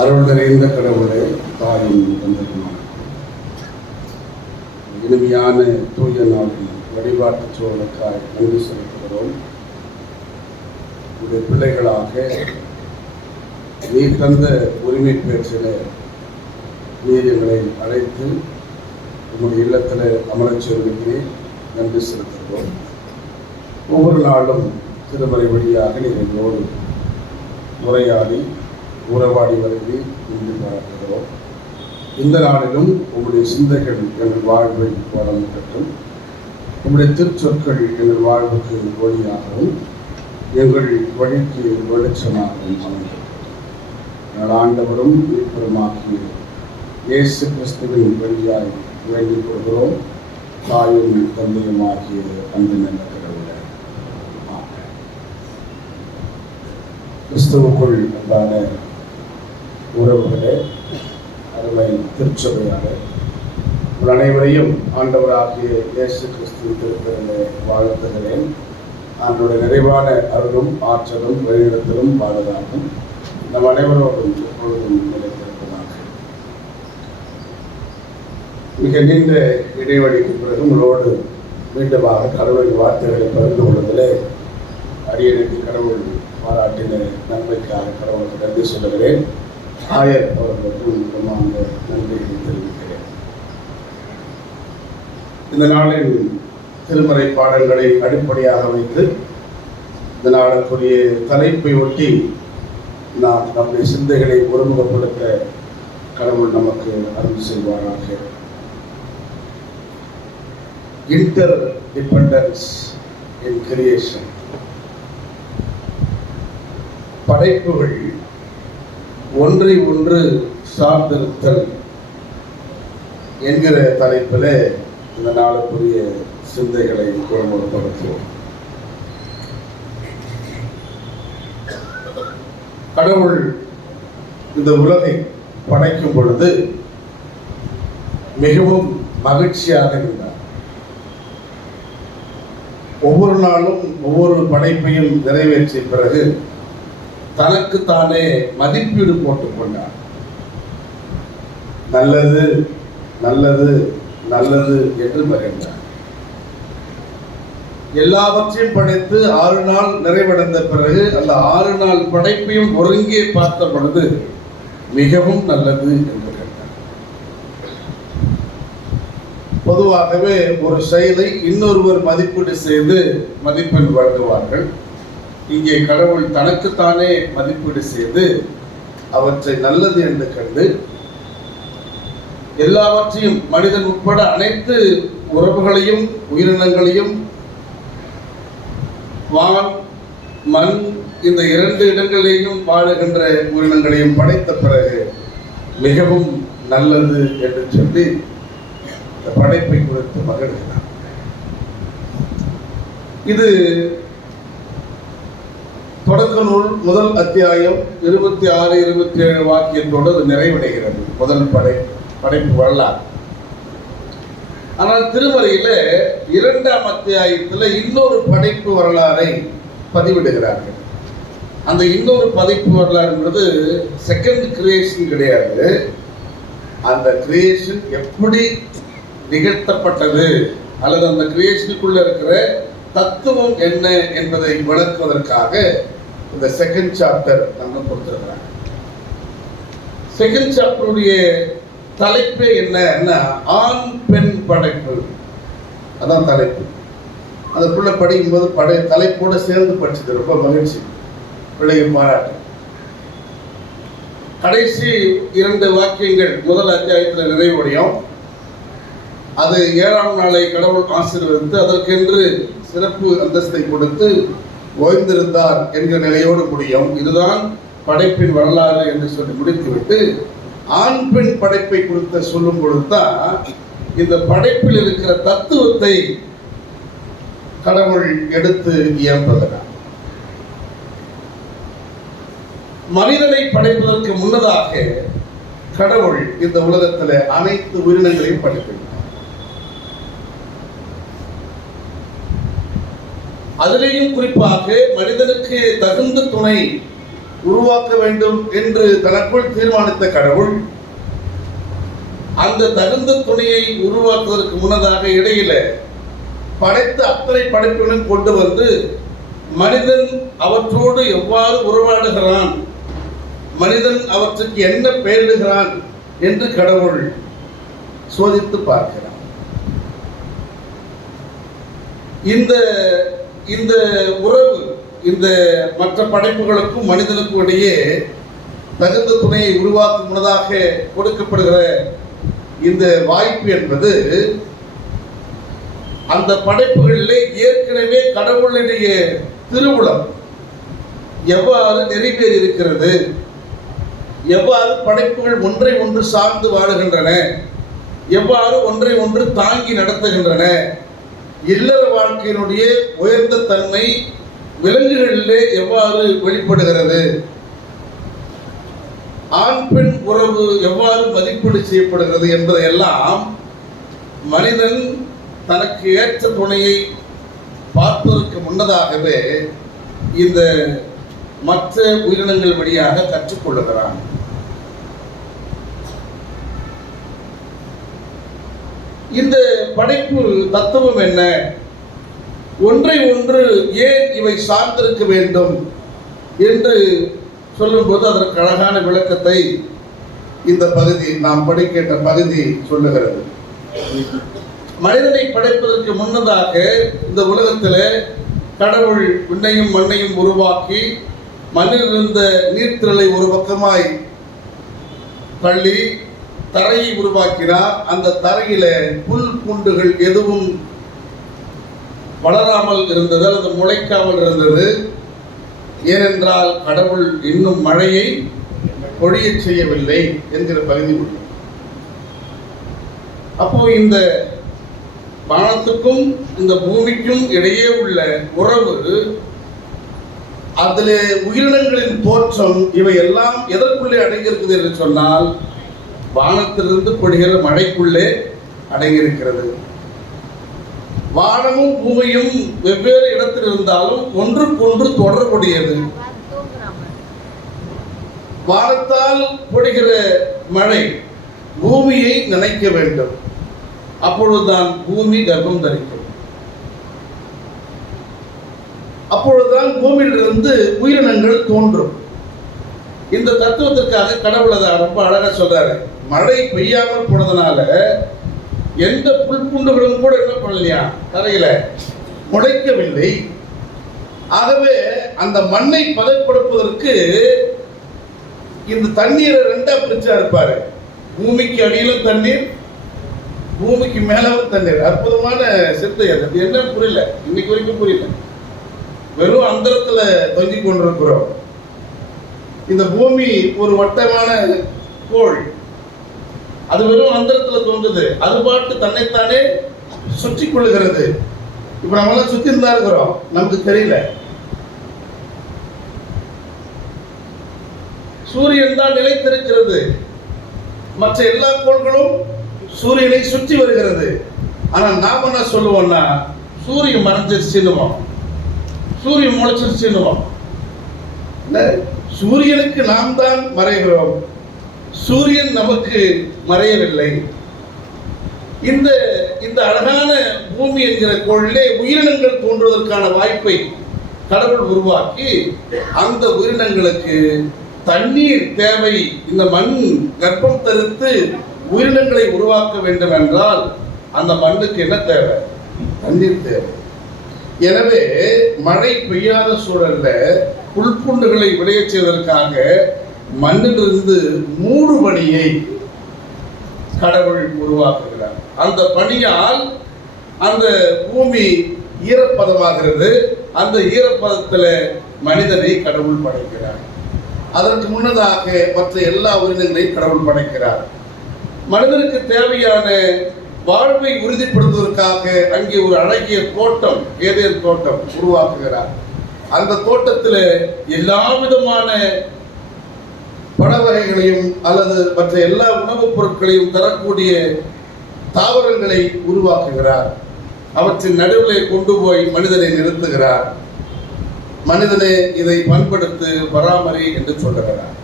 அருள் நிறைந்த கடவுளே, தாயும் தந்தையுமான இனிமையான தூய நாளின் வழிபாட்டு சூழலுக்காய் நன்றி செலுத்துகிறோம். உடைய பிள்ளைகளாக நீ தந்த உரிமை பேச்சில் நீர் எங்களை அழைத்து உங்களுடைய இல்லத்தில் அமரச் சொல்லிக்கு நன்றி செலுத்துகிறோம். ஒவ்வொரு நாளும் திருமறை வழியாக நீர் எங்களோடு உரையாடி உறவாடி வருகை இன்று பார்க்கிறோம். இந்த நாளிலும் உங்களுடைய சிந்தைகள் எங்கள் வாழ்வில் வளர்ந்துட்டும், உங்களுடைய திருச்சொற்கள் எங்கள் வாழ்வுக்கு ஒளியாகவும் எங்கள் வழிக்கு வெளிச்சமாகவும் அமைந்தது. எங்கள் ஆண்டவரும் மீட்பருமாகிய இயேசு கிறிஸ்துவின் வழியாய் வேண்டிக் கொள்கிறோம். தாயும் தந்தையுமாகிய அன்பு நல்ல கடவுளே, ஆமென். கிறிஸ்துவுக்குள் அன்பான உறவுகளே, அருமை திருச்சபையாளே, உங்கள் அனைவரையும் ஆண்டவராகிய இயேசு கிறிஸ்து திருப்பதிலே வாழ்த்துகிறேன். ஆண்டவருடைய நிறைவான அருளும் ஆற்றலும் வழிநடத்தலும் பாதுகாப்பும் நம் அனைவரோடும் எப்பொழுதும் நிலைத்திருப்பதாக. மிக நீண்ட இடைவெளிக்கு பிறகு உங்களோடு மீண்டுமாக கடவுளின் வார்த்தைகளை பகிர்ந்து கொள்வதிலே அடியெடுத்து கடவுள் பாராட்டின நன்மைக்காக கடவுளுக்கு நன்றி சொல்லுகிறேன். ஆயர் அவர்களுக்கும் அந்த நன்றியை தெரிவிக்கிறேன். இந்த நாளில் திருமறை பாடல்களை அடிப்படையாக வைத்து இந்த நாளுக்குரிய தலைப்பை ஒட்டி நாம் நம்முடைய சிந்தைகளை ஒருமுகப்படுத்த கடவுள் நமக்கு அருள் செய்வாராக. இன்டர் டிபெண்டன்ஸ் இன் கிரியேஷன். படைப்புகள் ஒன்றை ஒன்று சார்ந்திருத்தல் என்கிற தலைப்பில் இந்த நாளுக்குரிய சிந்தைகளை ஒருமுகப்படுத்துவோம். கடவுள் இந்த உலகை படைக்கும் பொழுது மிகவும் மகிழ்ச்சியாக இருந்தார். ஒவ்வொரு நாளும் ஒவ்வொரு படைப்பையும் நிறைவேற்றிய பிறகு தனக்குத்தானே மதிப்பீடு போட்டுக் கொண்டார். நல்லது நல்லது நல்லது என்று மகிழ்ந்தார். எல்லாவற்றையும் படைத்து 6 நாள் நிறைவடைந்த பிறகு அந்த 6 நாள் படைப்பையும் ஒருங்கே பார்த்த பொழுது மிகவும் நல்லது என்று கேட்டார். பொதுவாகவே ஒரு செயலை இன்னொருவர் மதிப்பீடு செய்து மதிப்பெண் வழங்குவார்கள். இங்கே கடவுள் தனக்குத்தானே மதிப்பீடு செய்து அவற்றை நல்லது என்று கண்டு எல்லாவற்றையும் மனிதன் உட்பட அனைத்து உறவுகளையும் உயிரினங்களையும் வான் மண் இந்த 2 இடங்களிலேயும் வாழுகின்ற உயிரினங்களையும் படைத்த பிறகு மிகவும் நல்லது என்று சொல்லி இந்த படைப்பை குறித்து மகிழ்கிறார். இது தொடக்க நூல் முதல் அத்தியாயம் 26, 27 வாக்கியத்தோடு அது நிறைவடைகிறது. முதல் படைப்பு வரலாறு. ஆனால் திருமறையில 2ஆம் அத்தியாயத்தில் இன்னொரு படைப்பு வரலாறை பதிவிடுகிறார்கள். அந்த இன்னொரு படைப்பு வரலாறுன்றது செகண்ட் கிரியேஷன் கிடையாது. அந்த கிரியேஷன் எப்படி நிகழ்த்தப்பட்டது அல்லது அந்த கிரியேஷனுக்குள்ள இருக்கிற தத்துவம் என்ன என்பதை விளக்குவதற்காக இந்த செகண்ட் சாப்டர் நம்ம கொடுத்திருக்கிறாங்க. செகண்ட் சாப்டருடைய தலைப்பே என்னன்னா ஆண் பெண் படைப்பு. அதான் தலைப்பு. அந்த பிள்ளை படிக்கும்போது தலைப்போடு சேர்ந்து படிச்சது ரொம்ப மகிழ்ச்சி. பிள்ளைக்கு பாராட்டு. கடைசி 2 வாக்கியங்கள் முதல் அத்தியாயத்தில் நிறைவடையும். அது 7ஆம் நாளை கடவுள் ஆசீர்வதித்து அதற்கென்று சிறப்பு அந்தஸ்தை கொடுத்து ஓய்ந்திருந்தார் என்கிற நிலையோடு முடியும். இதுதான் படைப்பின் வரலாறு என்று சொல்லி முடித்துவிட்டு ஆண் பெண் படைப்பை குறித்த சொல்லும் பொழுதுதான் இந்த படைப்பில் இருக்கிற தத்துவத்தை கடவுள் எடுத்து இயம்புகிறார். மனிதனை படைப்பதற்கு முன்னதாக கடவுள் இந்த உலகத்தில் அனைத்து உயிரினங்களையும் படைக்கிறார். அதிலேயும் குறிப்பாக மனிதனுக்கு தகுந்த துணை உருவாக்க வேண்டும் என்று தனக்குள் தீர்மானித்த கடவுள் அந்த தகுந்த துணையை உருவாக்குவதற்கு முன்னதாக இடையில படைத்த அத்தனை படைப்புகளும் கொண்டு வந்து மனிதன் அவற்றோடு எவ்வாறு உறவாடுகிறான், மனிதன் அவற்றுக்கு என்ன பெயரிடுகிறான் என்று கடவுள் சோதித்து பார்க்கிறார். இந்த உறவு இந்த மற்ற படைப்புகளுக்கும் மனிதனுக்கும் இடையே தகுந்த துணையை உருவாக்கும் முன்னதாக கொடுக்கப்படுகிற இந்த வாய்ப்பு என்பது அந்த படைப்புகளிலே ஏற்கனவே கடவுளுடைய திருவுளம் எவ்வாறு நிறைவேறி இருக்கிறது, எவ்வாறு படைப்புகள் ஒன்றை ஒன்று சார்ந்து வாழுகின்றன, எவ்வாறு ஒன்றை ஒன்று தாங்கி நடத்துகின்றன, இல்லற வாழ்க்கையினுடைய உயர்ந்த தன்மை விலங்குகளிலே எவ்வாறு வெளிப்படுகிறது, ஆண் பெண் உறவு எவ்வாறு மதிப்பீடு செய்யப்படுகிறது என்பதையெல்லாம் மனிதன் தனக்கு ஏற்ற துணையை பார்ப்பதற்கு முன்னதாகவே இந்த மற்ற உயிரினங்கள் வழியாக கற்றுக்கொள்ளுகிறான். இந்த படைப்பு தத்துவம் என்ன, ஒன்றை ஒன்று ஏன் இவை சார்ந்திருக்க வேண்டும் என்று சொல்லும்போது அதற்கு அழகான விளக்கத்தை இந்த பகுதி நாம் படிக்கின்ற பகுதி சொல்லுகிறது. மனிதனை படைப்பதற்கு முன்னதாக இந்த உலகத்தில் கடவுள் விண்ணையும் மண்ணையும் உருவாக்கி மண்ணில் இருந்த நீர்த்திரளை ஒரு பக்கமாய் தள்ளி தரையை உருவாக்கினார். அந்த தரையில புல் பூண்டுகள் எதுவும் வளராமல் இருந்தது அல்லது முளைக்காமல் இருந்தது. ஏனென்றால் கடவுள் இன்னும் மழையை பொழிய செய்யவில்லை என்கிற பகுதி உண்டு. அப்போ இந்த வானத்துக்கும் இந்த பூமிக்கும் இடையே உள்ள உறவு, அதில் உயிரினங்களின் தோற்றம், இவை எல்லாம் எதற்குள்ளே அடங்கியிருக்குது என்று சொன்னால் வானத்திலிருந்து பொழிகிற மழைக்குள்ளே அடங்கியிருக்கிறது. வானமும் பூமியும் வெவ்வேறு இடத்தில் இருந்தாலும் ஒன்றுக்கொன்று தொடர்புடையது. வானத்தால் பொழிகிற மழை பூமியை நினைக்க வேண்டும், அப்பொழுதுதான் பூமி கர்ப்பம் தரிக்கும். அப்பொழுதுதான் பூமியிலிருந்து உயிரினங்கள் தோன்றும். இந்த தத்துவத்திற்காக கடவுள் அதை ரொம்ப அழகா சொல்றாரு. மழை பெய்யாமல் போனதுனால எந்த புல்புண்டுகளும் கூட என்ன பண்ணலையா, தரையில முளைக்கவில்லை. ஆகவே அந்த மண்ணை பதப்படுத்துவதற்கு இந்த தண்ணீரை ரெண்டா பிரிச்சா இருப்பாரு. பூமிக்கு அடியிலும் தண்ணீர், பூமிக்கு மேலும் தண்ணீர். அற்புதமான சித்தை. அது என்ன புரியல, இன்னைக்கு வரைக்கும் புரியல. வெறும் அந்தரத்துல தொங்கி கொண்டிருக்கிறோம். இந்த பூமி ஒரு வட்டமான கோள், அது வெறும் அந்தரத்துல தோன்றுது. அது பாட்டு தன்னைத்தானே சுற்றி கொள்ளுகிறது. இப்ப நம்மளாம் சுத்தி இருந்தா இருக்கிறோம், நமக்கு தெரியல. சூரியன் தான் நிலைத்திருக்கிறது, மற்ற எல்லா கோள்களும் சூரியனை சுற்றி வருகிறது. ஆனா நாம என்ன சொல்லுவோம்னா, சூரியன் மறைஞ்சிருச்சுன்னுவோம், சூரியன் முளைச்சிருச்சுன்னுவோம். சூரியனுக்கு நாம் தான் மறைகிறோம், சூரியன் நமக்கு மறையவில்லை. இந்த அழகான பூமி என்கிற கோளிலே உயிரினங்கள் தோன்றுவதற்கான வாய்ப்பை கடவுள் உருவாக்கி, அந்த உயிரினங்களுக்கு தண்ணீர் தேவை. இந்த மண் கர்ப்பம் தரித்து உயிரினங்களை உருவாக்க வேண்டும் என்றால் அந்த மண்ணுக்கு என்ன தேவை? தண்ணீர் தேவை. எனவே மழை பெய்யாத சூழல்ல புல்புண்டுகளை விளைய செய்வதற்காக மண்ணிலிருந்து மூடு பனியை கடவுள் உருவாக்குகிறார். அந்த பனியால் அந்த பூமி ஈரப்பதமாகிறது. அந்த ஈரப்பதத்தில் மனிதனை கடவுள் படைக்கிறார். அதற்கு முன்னதாக மற்ற எல்லா உயிரினங்களையும் கடவுள் படைக்கிறார். மனிதனுக்கு தேவையான வாழ்வை உறுதிப்படுத்துவதற்காக அங்கே ஒரு அழகிய தோட்டம், ஏதேன் தோட்டம் உருவாக்குகிறார். அந்த தோட்டத்தில் எல்லா விதமான பழ வகைகளையும் அல்லது மற்ற எல்லா உணவுப் பொருட்களையும் தரக்கூடிய தாவரங்களை உருவாக்குகிறார். அவற்றின் நடுவில் கொண்டு போய் மனிதனை நிறுத்துகிறார். மனிதனே இதை பண்படுத்து, பராமரி என்று சொல்லுகிறார்.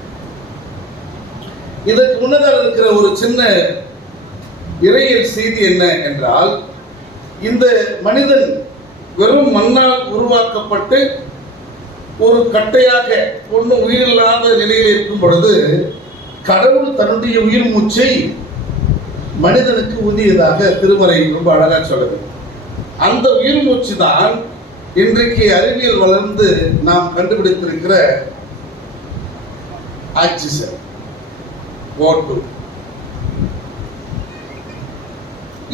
இதற்கு முன்னதாக இருக்கிற ஒரு சின்ன இறையியல் செய்தி என்ன என்றால், இந்த மனிதன் வெறும் மண்ணால் உருவாக்கப்பட்டு ஒரு கட்டையாக ஒன்றும் உயிரில்லாத நிலையில் இருக்கும் பொழுது கடவுள் தன்னுடைய உயிர் மூச்சை மனிதனுக்கு ஊதியதாக திருமறை ரொம்ப அழகாக சொல்லுது. அந்த உயிர் மூச்சு தான் இன்றைக்கு அறிவியல் வளர்ந்து நாம் கண்டுபிடித்திருக்கிற ஆக்சிஜன், O2.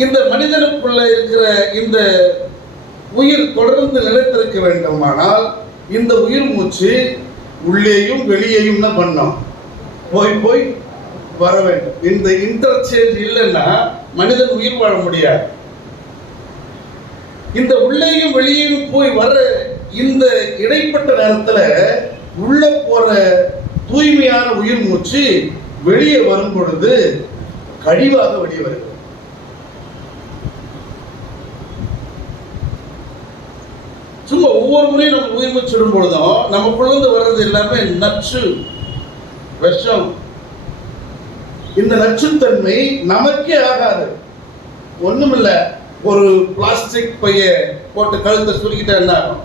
இந்த மனிதனுக்குள்ள இருக்கிற இந்த உயிர் தொடர்ந்து நிலைத்திருக்க வேண்டுமானால் இந்த உயிர் மூச்சு உள்ளேயும் வெளியேயும் என்ன பண்ணோம், போய் போய் வர வேண்டும். இந்த இன்டர்சேஞ்ச் இல்லைன்னா மனிதன் உயிர் வாழ முடியாது. இந்த உள்ளேயும் வெளியேயும் போய் வர இந்த இடைப்பட்ட நேரத்தில் உள்ள போற தூய்மையான உயிர் மூச்சு வெளியே வரும் பொழுது கழிவாக வெளியே வருகிறது. சும்மா ஒவ்வொரு முறையும் நம்ம உயிர் மூச்சு விடும் பொழுதும் நமக்குள்ள வர்றது எல்லாமே நச்சு, விஷம். இந்த நச்சுத்தன்மை நமக்கே ஆகாது. ஒண்ணுமில்ல, ஒரு பிளாஸ்டிக் பைய போட்டு கழுத்தை சுருக்கிட்டா என்ன ஆகும்?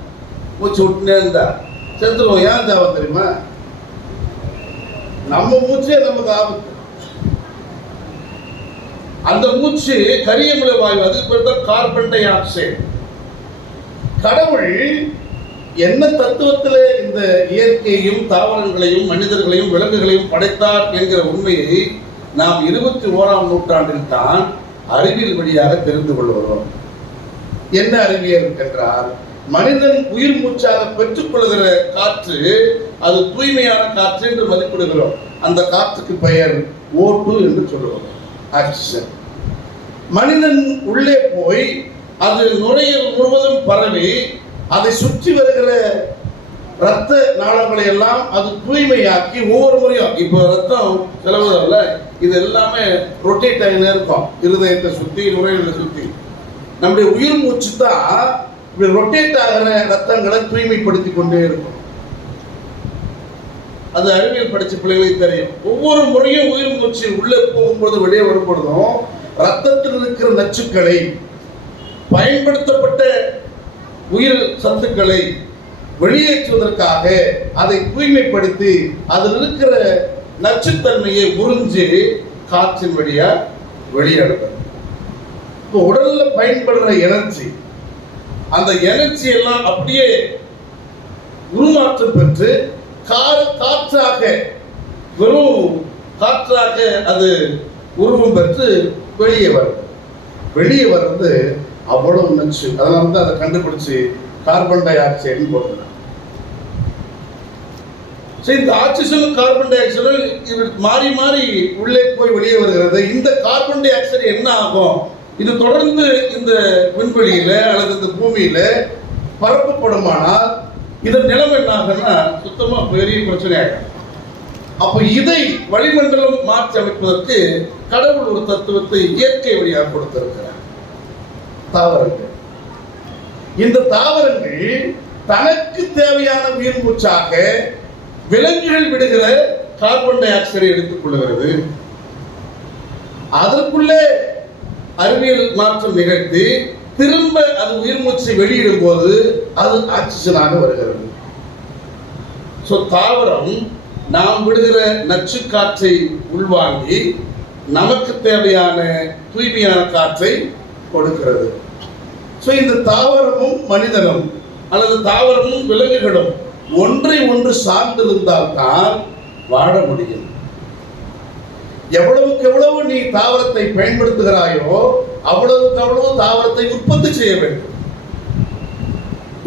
மூச்சு விட்டுனே இருந்தா செத்துருவோம். ஏன் ஆகும் தெரியுமா? நம்ம மூச்சே நமக்கு ஆபத்து. அந்த மூச்சு கரியமில வாயு, அதுக்கு பேர் தான் கார்பன் டை ஆக்சைடு. கடவுள் என்ன தத்துவத்தில் இந்த இயற்கையையும் தாவரங்களையும் மனிதர்களையும் விலங்குகளையும் படைத்தார் என்கிற உண்மையை நாம் 21ஆம் நூற்றாண்டில் தான் அறிவியல் வழியாக தெரிந்து கொள்கிறோம். என்ன அறிவியல் என்றால், மனிதன் உயிர் மூச்சாக பெற்றுக்கொள்கிற காற்று அது தூய்மையான காற்று என்று மதிப்பிடுகிறோம். அந்த காற்றுக்கு பெயர் O2 என்று சொல்லுவோம், ஆக்சிஜன். மனிதன் உள்ளே போய் அது நுரையீரல் முழுவதும் பரவி அதை சுற்றி வருகிற ரத்த நாளங்களை எல்லாம் அது தூய்மையாக்கி ஒவ்வொரு முறையும், இப்போ ரத்தம் செலவுல இது எல்லாமே ரொட்டேட் ஆகினே இருக்கும். இருதயத்தை சுற்றி, நுரையீரலை சுற்றி. நம்முடைய உயிர் மூச்சு தான் இப்படி ரொட்டேட் ஆகிற ரத்தங்களை தூய்மைப்படுத்தி கொண்டே இருக்கும். அது அறிவியல் படிச்ச பிள்ளைகளுக்கு தெரியும். ஒவ்வொரு முறையும் உயிர் மூச்சு உள்ளே போகும்போது வெளியே வரும்பொழுதும் ரத்தத்தில் இருக்கிற நச்சுக்களை, பயன்படுத்தப்பட்ட உயிர் சத்துக்களை வெளியேற்றுவதற்காக அதை தூய்மைப்படுத்தி அதில் இருக்கிற நச்சுத்தன்மையை உறிஞ்சி காற்றின் வழியா வெளியேறுகிறது. இப்போ உடல்ல பயன்படுற எனர்ஜி, அந்த எனர்ஜி எல்லாம் அப்படியே உருமாற்றம் பெற்று காற்றாக, வெறும் காற்றாக அது உருவம் பெற்று வெளியே வருது. வெளியே வர்றது அவ்வளவு நச்சு. அதனால தான் அதை கண்டுபிடிச்சு கார்பன் டை ஆக்சைடு போடுறாங்க. இந்த ஆக்சிஜனும் கார்பன் டை ஆக்சைடும் இது மாறி மாறி உள்ளே போய் வெளியே வருகிறது. இந்த கார்பன் டை ஆக்சைடு என்ன ஆகும்? இது தொடர்ந்து இந்த விண்வெளியில அல்லது இந்த பூமியில பரப்பப்படுமானால் இதன் நிலைமை என்ன ஆகும்னா சுத்தமா பெரிய பிரச்சனை ஆகும். அப்போ இதை வளிமண்டலம் மாற்றி அமைப்பதற்கு கடவுள் ஒரு தத்துவத்தை இயற்கை வழியாக கொடுத்திருக்கிறார். தாவரங்கள். இந்த தாவரங்கள் தனக்கு தேவையான உயிர் மூச்சாக விலங்குகள் விடுகிற கார்பன் டை ஆக்சைடை எடுத்துக் கொள்கிறது. அதற்குள்ளே அறிவியல் மாற்றம் நிகழ்த்தி திரும்ப அது உயிர் மூச்சை வெளியிடும் போது அது ஆக்சிஜனாக வருகிறது. தாவரம் நாம் விடுகிற நச்சு காற்றை உள்வாங்கி நமக்கு தேவையான தூய்மையான காற்றை கொடுக்கிறது. இந்த தாவரமும் மனிதனும் அல்லது தாவரமும் விலங்குகளும் ஒன்றை ஒன்று சார்ந்திருந்தால் தான் வாழ முடியும். எவ்வளவுக்கு எவ்வளவு நீ தாவரத்தை பயன்படுத்துகிறாயோ அவ்வளவுக்கு அவ்வளவு தாவரத்தை உற்பத்தி செய்ய வேண்டும்.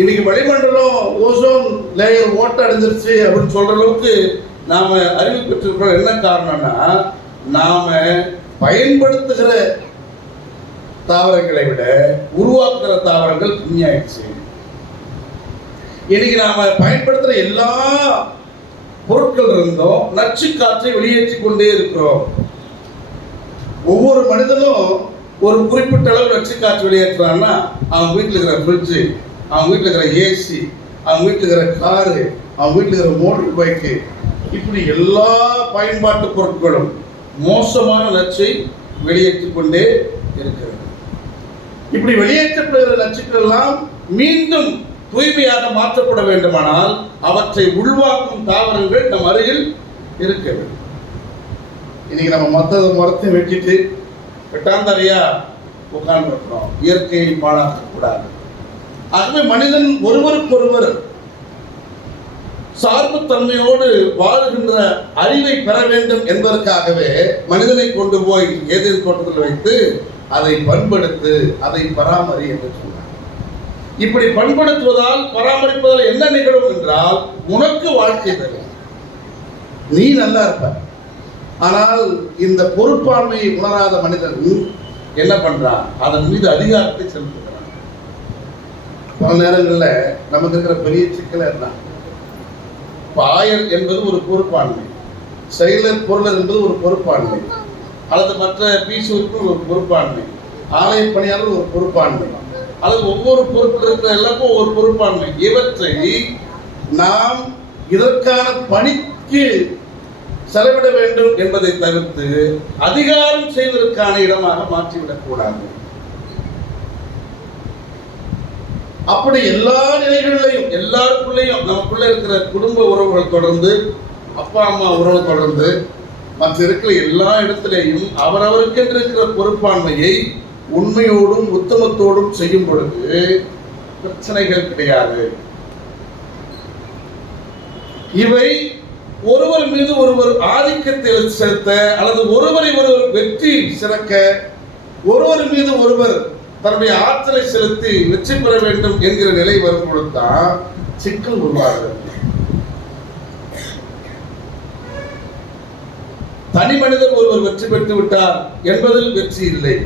இன்னைக்கு வளிமண்டலம் ஓசோன் லேயர் ஓட்ட அடைஞ்சிருச்சு அப்படின்னு சொல்ற அளவுக்கு நாம் அறிவு பெற்றிருக்கிறோம். என்ன காரணம்னா, நாம் பயன்படுத்துகிற தாவரங்களை விட உருவாக்குகிற தாவரங்கள் கம்மியாயிடுச்சு. இன்னைக்கு நாம பயன்படுத்துகிற எல்லா பொருட்கள் இருந்தும் நச்சு காற்றை வெளியேற்றி கொண்டே இருக்கிறோம். ஒவ்வொரு மனிதனும் ஒரு குறிப்பிட்ட அளவு நச்சு காற்று வெளியேற்றுறான்னா, அவன் வீட்டில் இருக்கிற ஃப்ரிட்ஜு, அவன் வீட்டில் இருக்கிற ஏசி, அவன் வீட்டில் இருக்கிற காரு, அவன் வீட்டில் இருக்கிற மோட்டர் பைக்கு, இப்படி எல்லா பயன்பாட்டு பொருட்களும் மோசமான நச்சை வெளியேற்றி கொண்டே இருக்கிறது. இப்படி வெளியேற்றப்படுகிற நச்சுக்கள் எல்லாம் மீண்டும் தூய்மையாக மாற்றப்பட வேண்டுமானால் அவற்றை உள்வாக்கும் தாவரங்கள் நம் அருகில் இருக்க வேண்டும். இன்னைக்கு நம்ம மரத்தை வெட்டிட்டு வெட்டாந்தரையா உட்கார்ந்துருக்கிறோம். இயற்கையை பாழாக்கக்கூடாது. ஆகவே மனிதன் ஒருவருக்கொருவர் சார்பு தன்மையோடு வாழுகின்ற அறிவை பெற வேண்டும் என்பதற்காகவே மனிதனை கொண்டு போய் ஏதேன் தோட்டத்தில் வைத்து அதை பண்படுத்து, அதை பராமரி என்று சொன்னார். இப்படி பண்படுத்துவதால் பராமரிப்பதால் என்ன நிகழும் என்றால், உனக்கு வாழ்க்கை தரும், நீ நல்லா இருப்ப. ஆனால் இந்த பொறுப்பாண்மையை உணராத மனிதன் என்ன பண்றான்? அதன் மீது அதிகாரத்தை செலுத்துகிறான். பல நேரங்களில் நமக்கு இருக்கிற பெரிய சிக்கல் என்ன? ஆயர் என்பது ஒரு பொறுப்பாண்மை, செயலர் பொருளர் என்பது ஒரு பொறுப்பாண்மை, அல்லது மற்ற பீசுக்கு ஒரு பொறுப்பாண்மை, ஆலய பணியாளர் ஒரு பொறுப்பாண்மை, அல்லது ஒவ்வொரு பொறுப்பில் இருக்கிற எல்லாருக்கும் ஒரு பொறுப்பாண்மை. இவற்றை நாம் இதற்கான பணிக்கு செலவிட வேண்டும் என்பதை தவிர்த்து அதிகாரம் செய்வதற்கான இடமாக மாற்றிவிடக் கூடாது. அப்படி எல்லா நிலைகளிலையும் எல்லாருக்குள்ளேயும் நமக்குள்ள இருக்கிற குடும்ப உறவுகள் தொடர்ந்து, அப்பா அம்மா உறவு தொடர்ந்து, மற்ற இருக்கிற எல்லா இடத்திலேயும் அவரவருக்கென்று இருக்கிற பொறுப்பாண்மையை உண்மையோடும் உத்தமத்தோடும் செய்யும் பொழுது பிரச்சனைகள் கிடையாது. இவை ஒருவர் மீது ஒருவர் ஆதிக்கத்தை செலுத்த அல்லது ஒருவரை ஒருவர் வெற்றி சிறக்க, ஒருவர் மீது ஒருவர் தன்னுடைய ஆற்றலை செலுத்தி வெற்றி பெற வேண்டும் என்கிற நிலை வரும் பொழுதுதான் சிக்கல் உருவாகிறது. தனி மனிதர் ஒருவர் வெற்றி பெற்று விட்டார் என்பதில் வெற்றி இல்லை.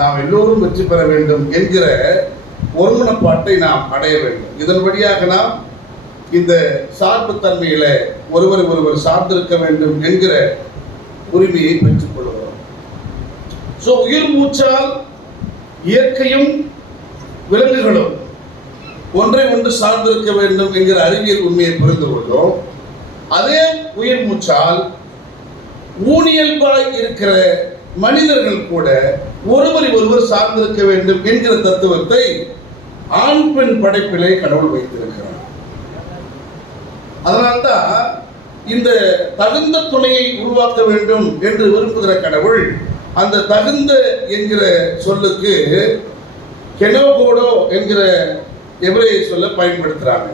நாம் எல்லோரும் வெற்றி பெற வேண்டும் என்கிற ஒருமனப்பாட்டை நாம் அடைய வேண்டும். இதன் வழியாக நாம் இந்த சார்பு தன்மையில ஒருவர் ஒருவர் சார்ந்திருக்க வேண்டும் என்கிற உரிமையை பெற்றுக் கொள்கிறோம். உயிர் மூச்சால் இயற்கையும் விலங்குகளும் ஒன்றை ஒன்று சார்ந்திருக்க வேண்டும் என்கிற அறிவியல் உண்மையை புரிந்து கொண்டோம். அதே உயிர் மூச்சால் ஊனியல்பாய் இருக்கிற மனிதர்கள் கூட ஒருவரை ஒருவர் சார்ந்திருக்க வேண்டும் என்கிற தத்துவத்தை ஆண் பெண் படைப்பிலே கடவுள் வைத்திருக்கிறார். அதனால்தான் இந்த தகுந்த துணையை உருவாக்க வேண்டும் என்று விரும்புகிற கடவுள் அந்த தகுந்த என்கிற சொல்லுக்கு கெனோகோடோ என்கிற எபிரேய சொல்ல பயன்படுத்துறாங்க.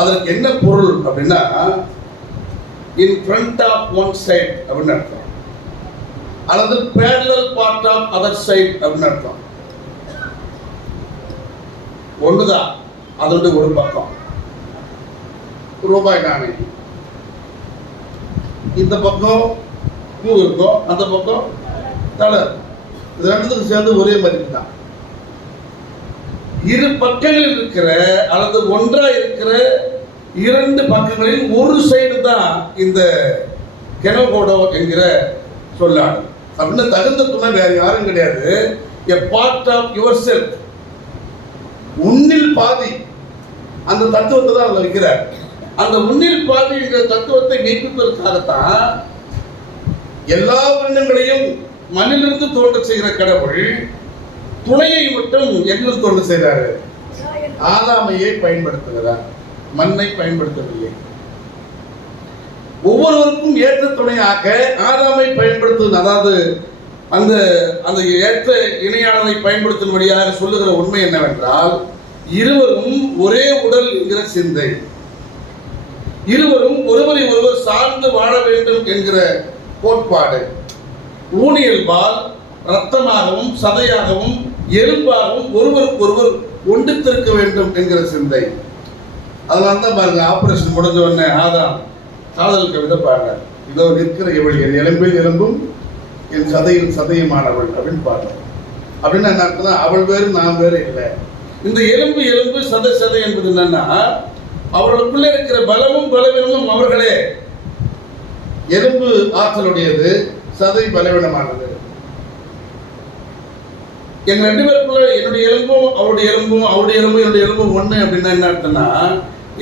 அதற்கு என்ன பொருள் அப்படின்னா, in front of one side அப்படின்னு அர்த்தம், அல்லது parallel part of other side அப்படின்னு அர்த்தம். ஒண்ணுதான், அதோட ஒரு பக்கம் ரூபாய் நாணயம், இந்த பக்கம் பூ இருக்கும், அந்த பக்கம் தலை, இது ரெண்டுத்துக்கும் சேர்ந்து ஒரே மதிப்பு தான். இரு பக்கங்களில் இருக்கிற அல்லது ஒன்றா இருக்கிற இரண்டு பக்கங்களில் ஒரு சைடு தான் இந்த கெனோகோடோ என்கிற சொல்லாடு. அப்படின்னு தகுந்த துணை வேறு யாரும் கிடையாது. a part of yourself, உன்னில் பாதி, அந்த தத்துவத்தை தான் அதில் வைக்கிறார். அந்த உன்னில் பாதி என்கிற தத்துவத்தை மெய்ப்பிப்பதற்காகத்தான் எல்லா உயிரினங்களையும் மண்ணிலிருந்து தோன்ற செய்கிற கடவுள் துணையை மட்டும் எங்கிருந்து தோன்ற செய்கிறாரு? ஆதாமையை பயன்படுத்துகிறார், மண்ணை பயன்படுத்தவில்லை. ஒவ்வொருவருக்கும் ஏற்ற துணையாக ஆதாமை பயன்படுத்துவது, அதாவது அந்த அந்த ஏற்ற இணையாளரை பயன்படுத்தும் வழியாக சொல்லுகிற உண்மை என்னவென்றால், இருவரும் ஒரே உடல் என்கிற சிந்தை, இருவரும் ஒருவரை ஒருவர் சார்ந்து வாழ வேண்டும் என்கிற கோட்பாடு, ஊனியல்பால் இரத்தமாகவும் சதையாகவும் எலும்பாகவும் ஒருவருக்கு ஒருவர் ஒன்றித்திருக்க வேண்டும் என்கிற சிந்தை. அதனால தான் பாருங்க, ஆபரேஷன் முடிஞ்ச உடனே ஆதாம் காதல் கவிதை பாடுறார். இதோ நிற்கிற இவள் என் எலும்பில் எலும்பும் என் சதையில் சதையுமானவள் அப்படின்னு பாடுறார். அப்படின்னா என்ன அர்த்தம்? அவள் வேறு நான் வேறு இல்லை. இந்த எலும்பு எலும்பு சதை சதை என்பது என்னன்னா, அவர்களுக்குள்ளே இருக்கிற பலமும் பலவீனமும் அவர்களே. எலும்பு ஆற்றலுடையது, சதை பலவீனமானது. எங்க 2 பேருக்குள்ள என்னுடைய எலும்பும் அவருடைய எலும்பும், அவருடைய எலும்பும் என்னுடைய எலும்பும் ஒண்ணு அப்படின்னா என்ன அர்த்தம்னா,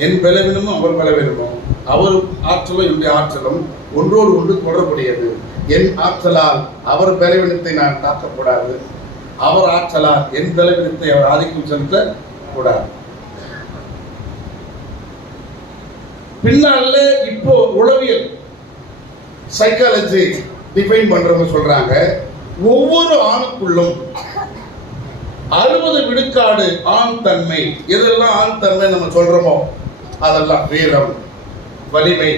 என் பலவீனமும் அவர் பலவீனமும், அவர் ஆற்றலும் என்னுடைய ஆற்றலும் ஒன்றோடு ஒன்று தொடர்புடையது. என் ஆற்றலால் அவர் பலவீனத்தை நான் தாக்கக்கூடாது, அவர் ஆற்றலால் என் பலவீனத்தை அவர் ஆதிக்கம் செலுத்த கூடாது. பின்னால இப்போ உளவியல் சைக்காலஜி டிஃபைன் பண்றவங்க சொல்றாங்க, ஒவ்வொரு ஆணுக்குள்ளும் 60 விழுக்காடு ஆண் தன்மை. எதெல்லாம் ஆண் தன்மை நம்ம சொல்றோமோ அதெல்லாம் வீரம், வலிமை,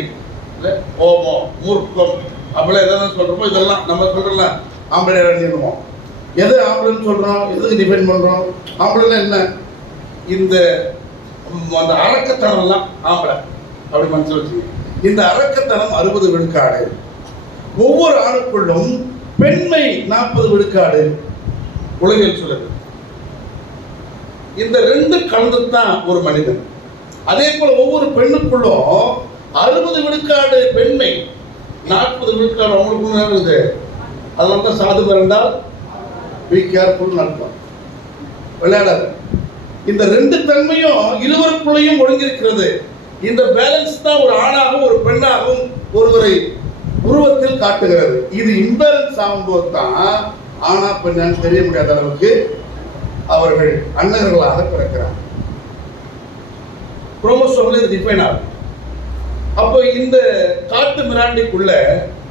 கோபம், மூர்க்கம், அப்படிலாம் எதெல்லாம் சொல்றோமோ இதெல்லாம் நம்ம சொல்றோம்ல ஆம்பளை அணியணுமோ. எது ஆம்பளைன்னு சொல்றோம், எதுக்கு டிஃபைன் பண்றோம்? ஆம்பளைன்னா என்ன? இந்த அந்த அரக்கத்தனம்லாம் ஆம்பளை அப்படி மனசில் வச்சுங்க. இந்த அரக்கத்தனம் 60 விழுக்காடு. ஒவ்வொரு ஆணுக்குள்ளும் பெண்மை 40 விழுக்காடு உலகில் சொல்லுது. இந்த 2 கலந்துதான் ஒரு மனிதன். அதே போல ஒவ்வொரு பெண்ணுக்குள்ளும் 60 விழுக்காடு பெண்மை, 40 விழுக்காடு அவங்களுக்குள்ள இருக்குது. அதனால தான் சாது பிறந்தால் பி கேர்ஃபுல் அர்த்தம், விளையாடாது. இந்த 2 தன்மையும் இருவருக்குள்ளேயும் ஒழுங்கிருக்கிறது. இந்த பேலன்ஸ் தான் ஒரு ஆணாகவும் ஒரு பெண்ணாகவும் ஒருவரை உருவத்தில் காட்டுகிறது. இது இம்பேலன்ஸ் ஆகும்போது தான் ஆனா பெண்ணான்னு தெரிய முடியாத அளவுக்கு அவர்கள் அன்னர்களாக பிறக்கிறார். குரோமோசோம்ல இது டிஃபைன் ஆகும். அப்போ இந்த காட்டு மிராண்டிக்குள்ள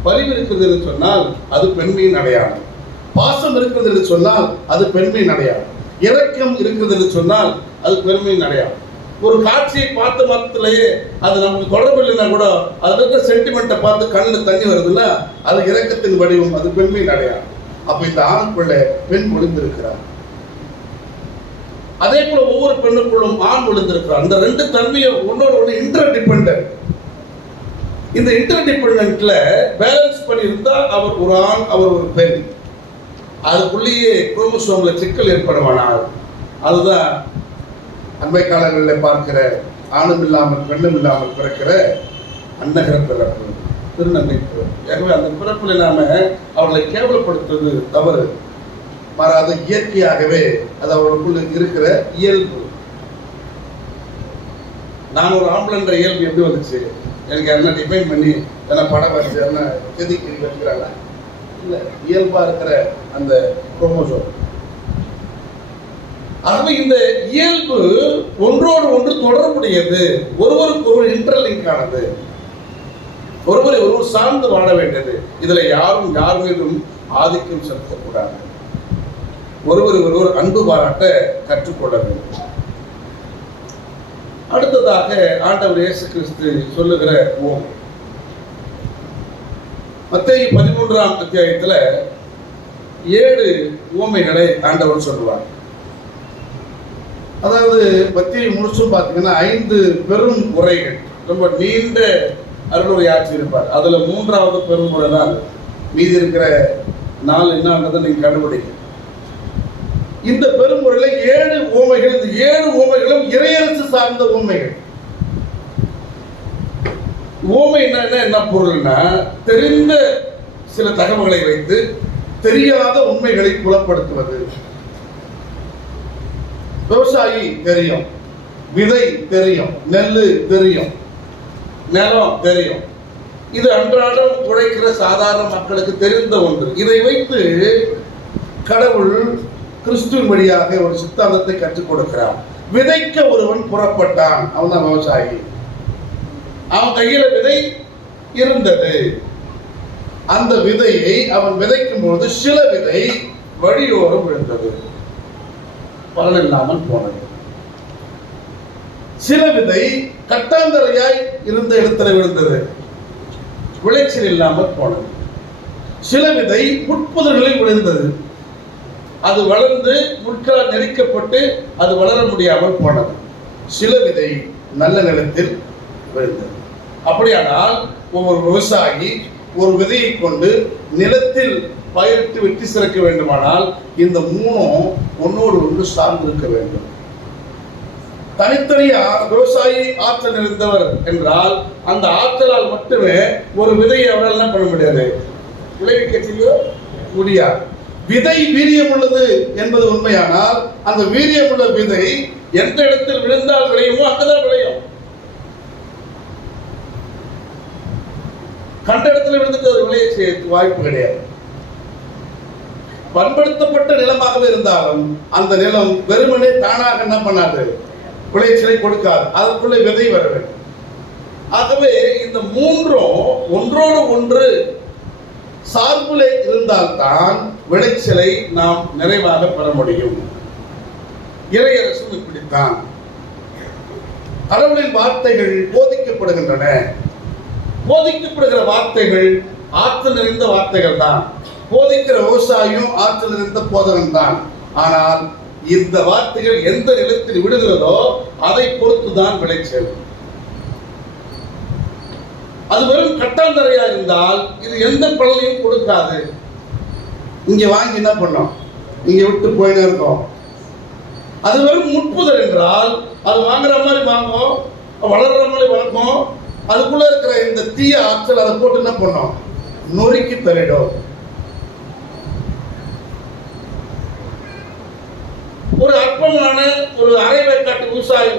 பரிவு இருக்கிறது என்று சொன்னால் அது பெண்மையின் அடையாளம். பாசம் இருக்கிறது என்று சொன்னால் அது பெண்மையின் அடையாளம். இரக்கம் இருக்கிறது என்று சொன்னால் அது பெண்மையின் அடையாளம். ஒரு காட்சியை பார்த்த மாத்திலேயே அது நமக்கு தொடர்பு இல்லைன்னா கூட அதுல இருக்க சென்டிமெண்ட்டை பார்த்து கண்ணில் தண்ணி வருதுன்னா அது இரக்கத்தின் வடிவம், அது பெண்மையின் அடையாளம். அப்ப இந்த ஆணுக்குள்ள பெண் ஒளிந்திருக்கிறார். அதே போல ஒவ்வொரு பெண்ணுக்குள்ளும் ஆண் ஒளிந்திருக்கிறார். அந்த 2 தன்மையும் ஒன்னோட ஒன்று இன்டர் டிபெண்டன்ட். இந்த இன்டர் டிபெண்டன்ட்ல பேலன்ஸ் பண்ணியிருந்தா அவர் ஒரு ஆண், அவர் ஒரு பெண். அதுக்குள்ளேயே குரோமோசோம்ல சிக்கல் ஏற்படுவானால் அதுதான் அண்மை காலங்களில் பார்க்கிற ஆணும் இல்லாமல் பெண்ணும் இல்லாமல் பிறக்கிற அன்னகர பிறப்பு, திருநங்கை பிறப்பு. எனவே அந்த பிறப்பில் நாம அவர்களை கேவலப்படுத்துவது தவறு. மாறாத இயற்கையாகவே அது அவர்களுக்குள்ள இருக்கிற இயல்பு. நான் ஒரு ஆம்பளன்ற இயல்பு எப்படி வந்துச்சு? எனக்கு என்ன டிஃபைன் பண்ணி என்ன படம் வச்சு என்ன செதுக்கி வைக்கிறாங்க? இல்லை, இயல்பா இருக்கிற அந்த குரோமோசோம். ஆகவே இந்த இயல்பு ஒன்றோடு ஒன்று தொடர்புடையது, ஒருவருக்கு ஒரு இன்டர்லிங்க் ஆனது, ஒருவரை ஒருவர் சார்ந்து வாழ வேண்டியது. இதுல யாரும் யார் மீதும் ஆதிக்கம் செலுத்தக்கூடாது. ஒருவர் அன்பு பாராட்ட கற்றுக்கொள்ள வேண்டும். அடுத்ததாக ஆண்டவர் இயேசு கிறிஸ்து சொல்லுகிற ஓமை. மத்தேயு 13ஆம் அத்தியாயத்துல 7 ஓமைகளை ஆண்டவர் சொல்லுவார். அதாவது மத்தேயு முழுசும் பார்த்தீங்கன்னா 5 பெரும் உரைகள், ரொம்ப நீண்ட அருளுரை ஆட்சி இருப்பார். அதுல 3வது பெரும் உரை தான். மீதி இருக்கிற 4 என்னன்றதை நீங்க கண்டுபிடிக்க. இந்த பெருமுறையில 7 ஓமைகள். இந்த 7 ஓமைகளும் இறையரசு சார்ந்த ஓமைகள். ஓமை என்ன பொருள்னா, தெரிந்த சில தகவல்களை வைத்து தெரியாத உண்மைகளை புலப்படுத்துவது. விவசாயி தெரியும், விதை தெரியும், நெல்லு தெரியும், நிலம் தெரியும். இது அன்றாடம் உழைக்கிற சாதாரண மக்களுக்கு தெரிந்த ஒன்று. இதை வைத்து கடவுள் கிறிஸ்துவின் வழியாக ஒரு சித்தாந்தத்தை கற்றுக் கொடுக்கிறார். விதைக்க ஒருவன் புறப்பட்டான், அவன் தான் விவசாயி. அவன் கையில விதை இருந்தது. அந்த விதையை அவன் விதைக்கும் போது சில விதை வழியோரம் விழுந்தது, பலன் இல்லாமல் போனது. சில விதை கட்டாந்தரையாய் இருந்த இடத்துல விழுந்தது, விளைச்சல் இல்லாமல் போனது. சில விதை முட்புதர்களில் விழுந்தது, அது வளர்ந்து முட்களால் நெரிக்கப்பட்டு அது வளர முடியாமல் போனது. சில விதை நல்ல நிலத்தில் விழுந்தது. அப்படியானால் ஒவ்வொரு விவசாயி ஒரு விதையை கொண்டு நிலத்தில் பயிரிட்டு வெற்றி சிறக்க வேண்டுமானால் இந்த மூணும் ஒன்னோடு ஒன்று சார்ந்திருக்க வேண்டும். தனித்தனியா விவசாயி ஆற்றல் இருந்தவர் என்றால் அந்த ஆற்றலால் மட்டுமே ஒரு விதையை அவரால் என்ன பண்ண முடியாது, விளைவிக்க செய்ய முடியாது. விதை வீரியம் உள்ளது என்பது உண்மையானால் அந்த வீரியம் உள்ள விதை எந்த இடத்தில் விழுந்தால் விளையுமோ அங்கதான் விளையும். கண்ட இடத்துல விழுந்துட்டு அது விளைய செய்ய வாய்ப்பு கிடையாது. பண்படுத்தப்பட்ட நிலமாகவே இருந்தாலும் அந்த நிலம் வெறுமனே தானாக என்ன பண்ணாது, விளைச்சலை கொடுக்காது. அதற்குள்ளே விதை வர வேண்டும். ஆகவே இந்த மூன்றும் ஒன்றோடு ஒன்று சார்புல இருந்தால்தான் விளைச்சலை நாம் நிறைவாக பெற முடியும். இறையரசும் இப்படித்தான். கடவுளின் வார்த்தைகள் போதிக்கப்படுகின்றன. போதிக்கப்படுகிற வார்த்தைகள் ஆற்றல் நிறைந்த வார்த்தைகள் தான். போதிக்கிற விவசாயியும் ஆற்றல் நிறைந்த போதகன் தான். ஆனால் இந்த வார்த்தைகள் எந்த நிலத்தில் விடுகிறதோ அதை பொறுத்துதான் விளைச்சல். அது வெறும் கட்டாந்தரையா இருந்தால் இது எந்த பலனையும் கொடுக்காது. இங்க வாங்கி என்ன பண்ணோம், இங்க விட்டு போயின்னு இருக்கோம். அது வெறும் முட்புதர் என்றால் அது வாங்குற மாதிரி வாங்கும், வளர்ற மாதிரி வளர்க்கும். அதுக்குள்ள இருக்கிற இந்த தீய ஆற்றல் அதை போட்டு என்ன பண்ணோம், நொறுக்கி தள்ளிடும். ஒரு அற்பமான ஒரு அரை வேக்காட்டு விவசாயி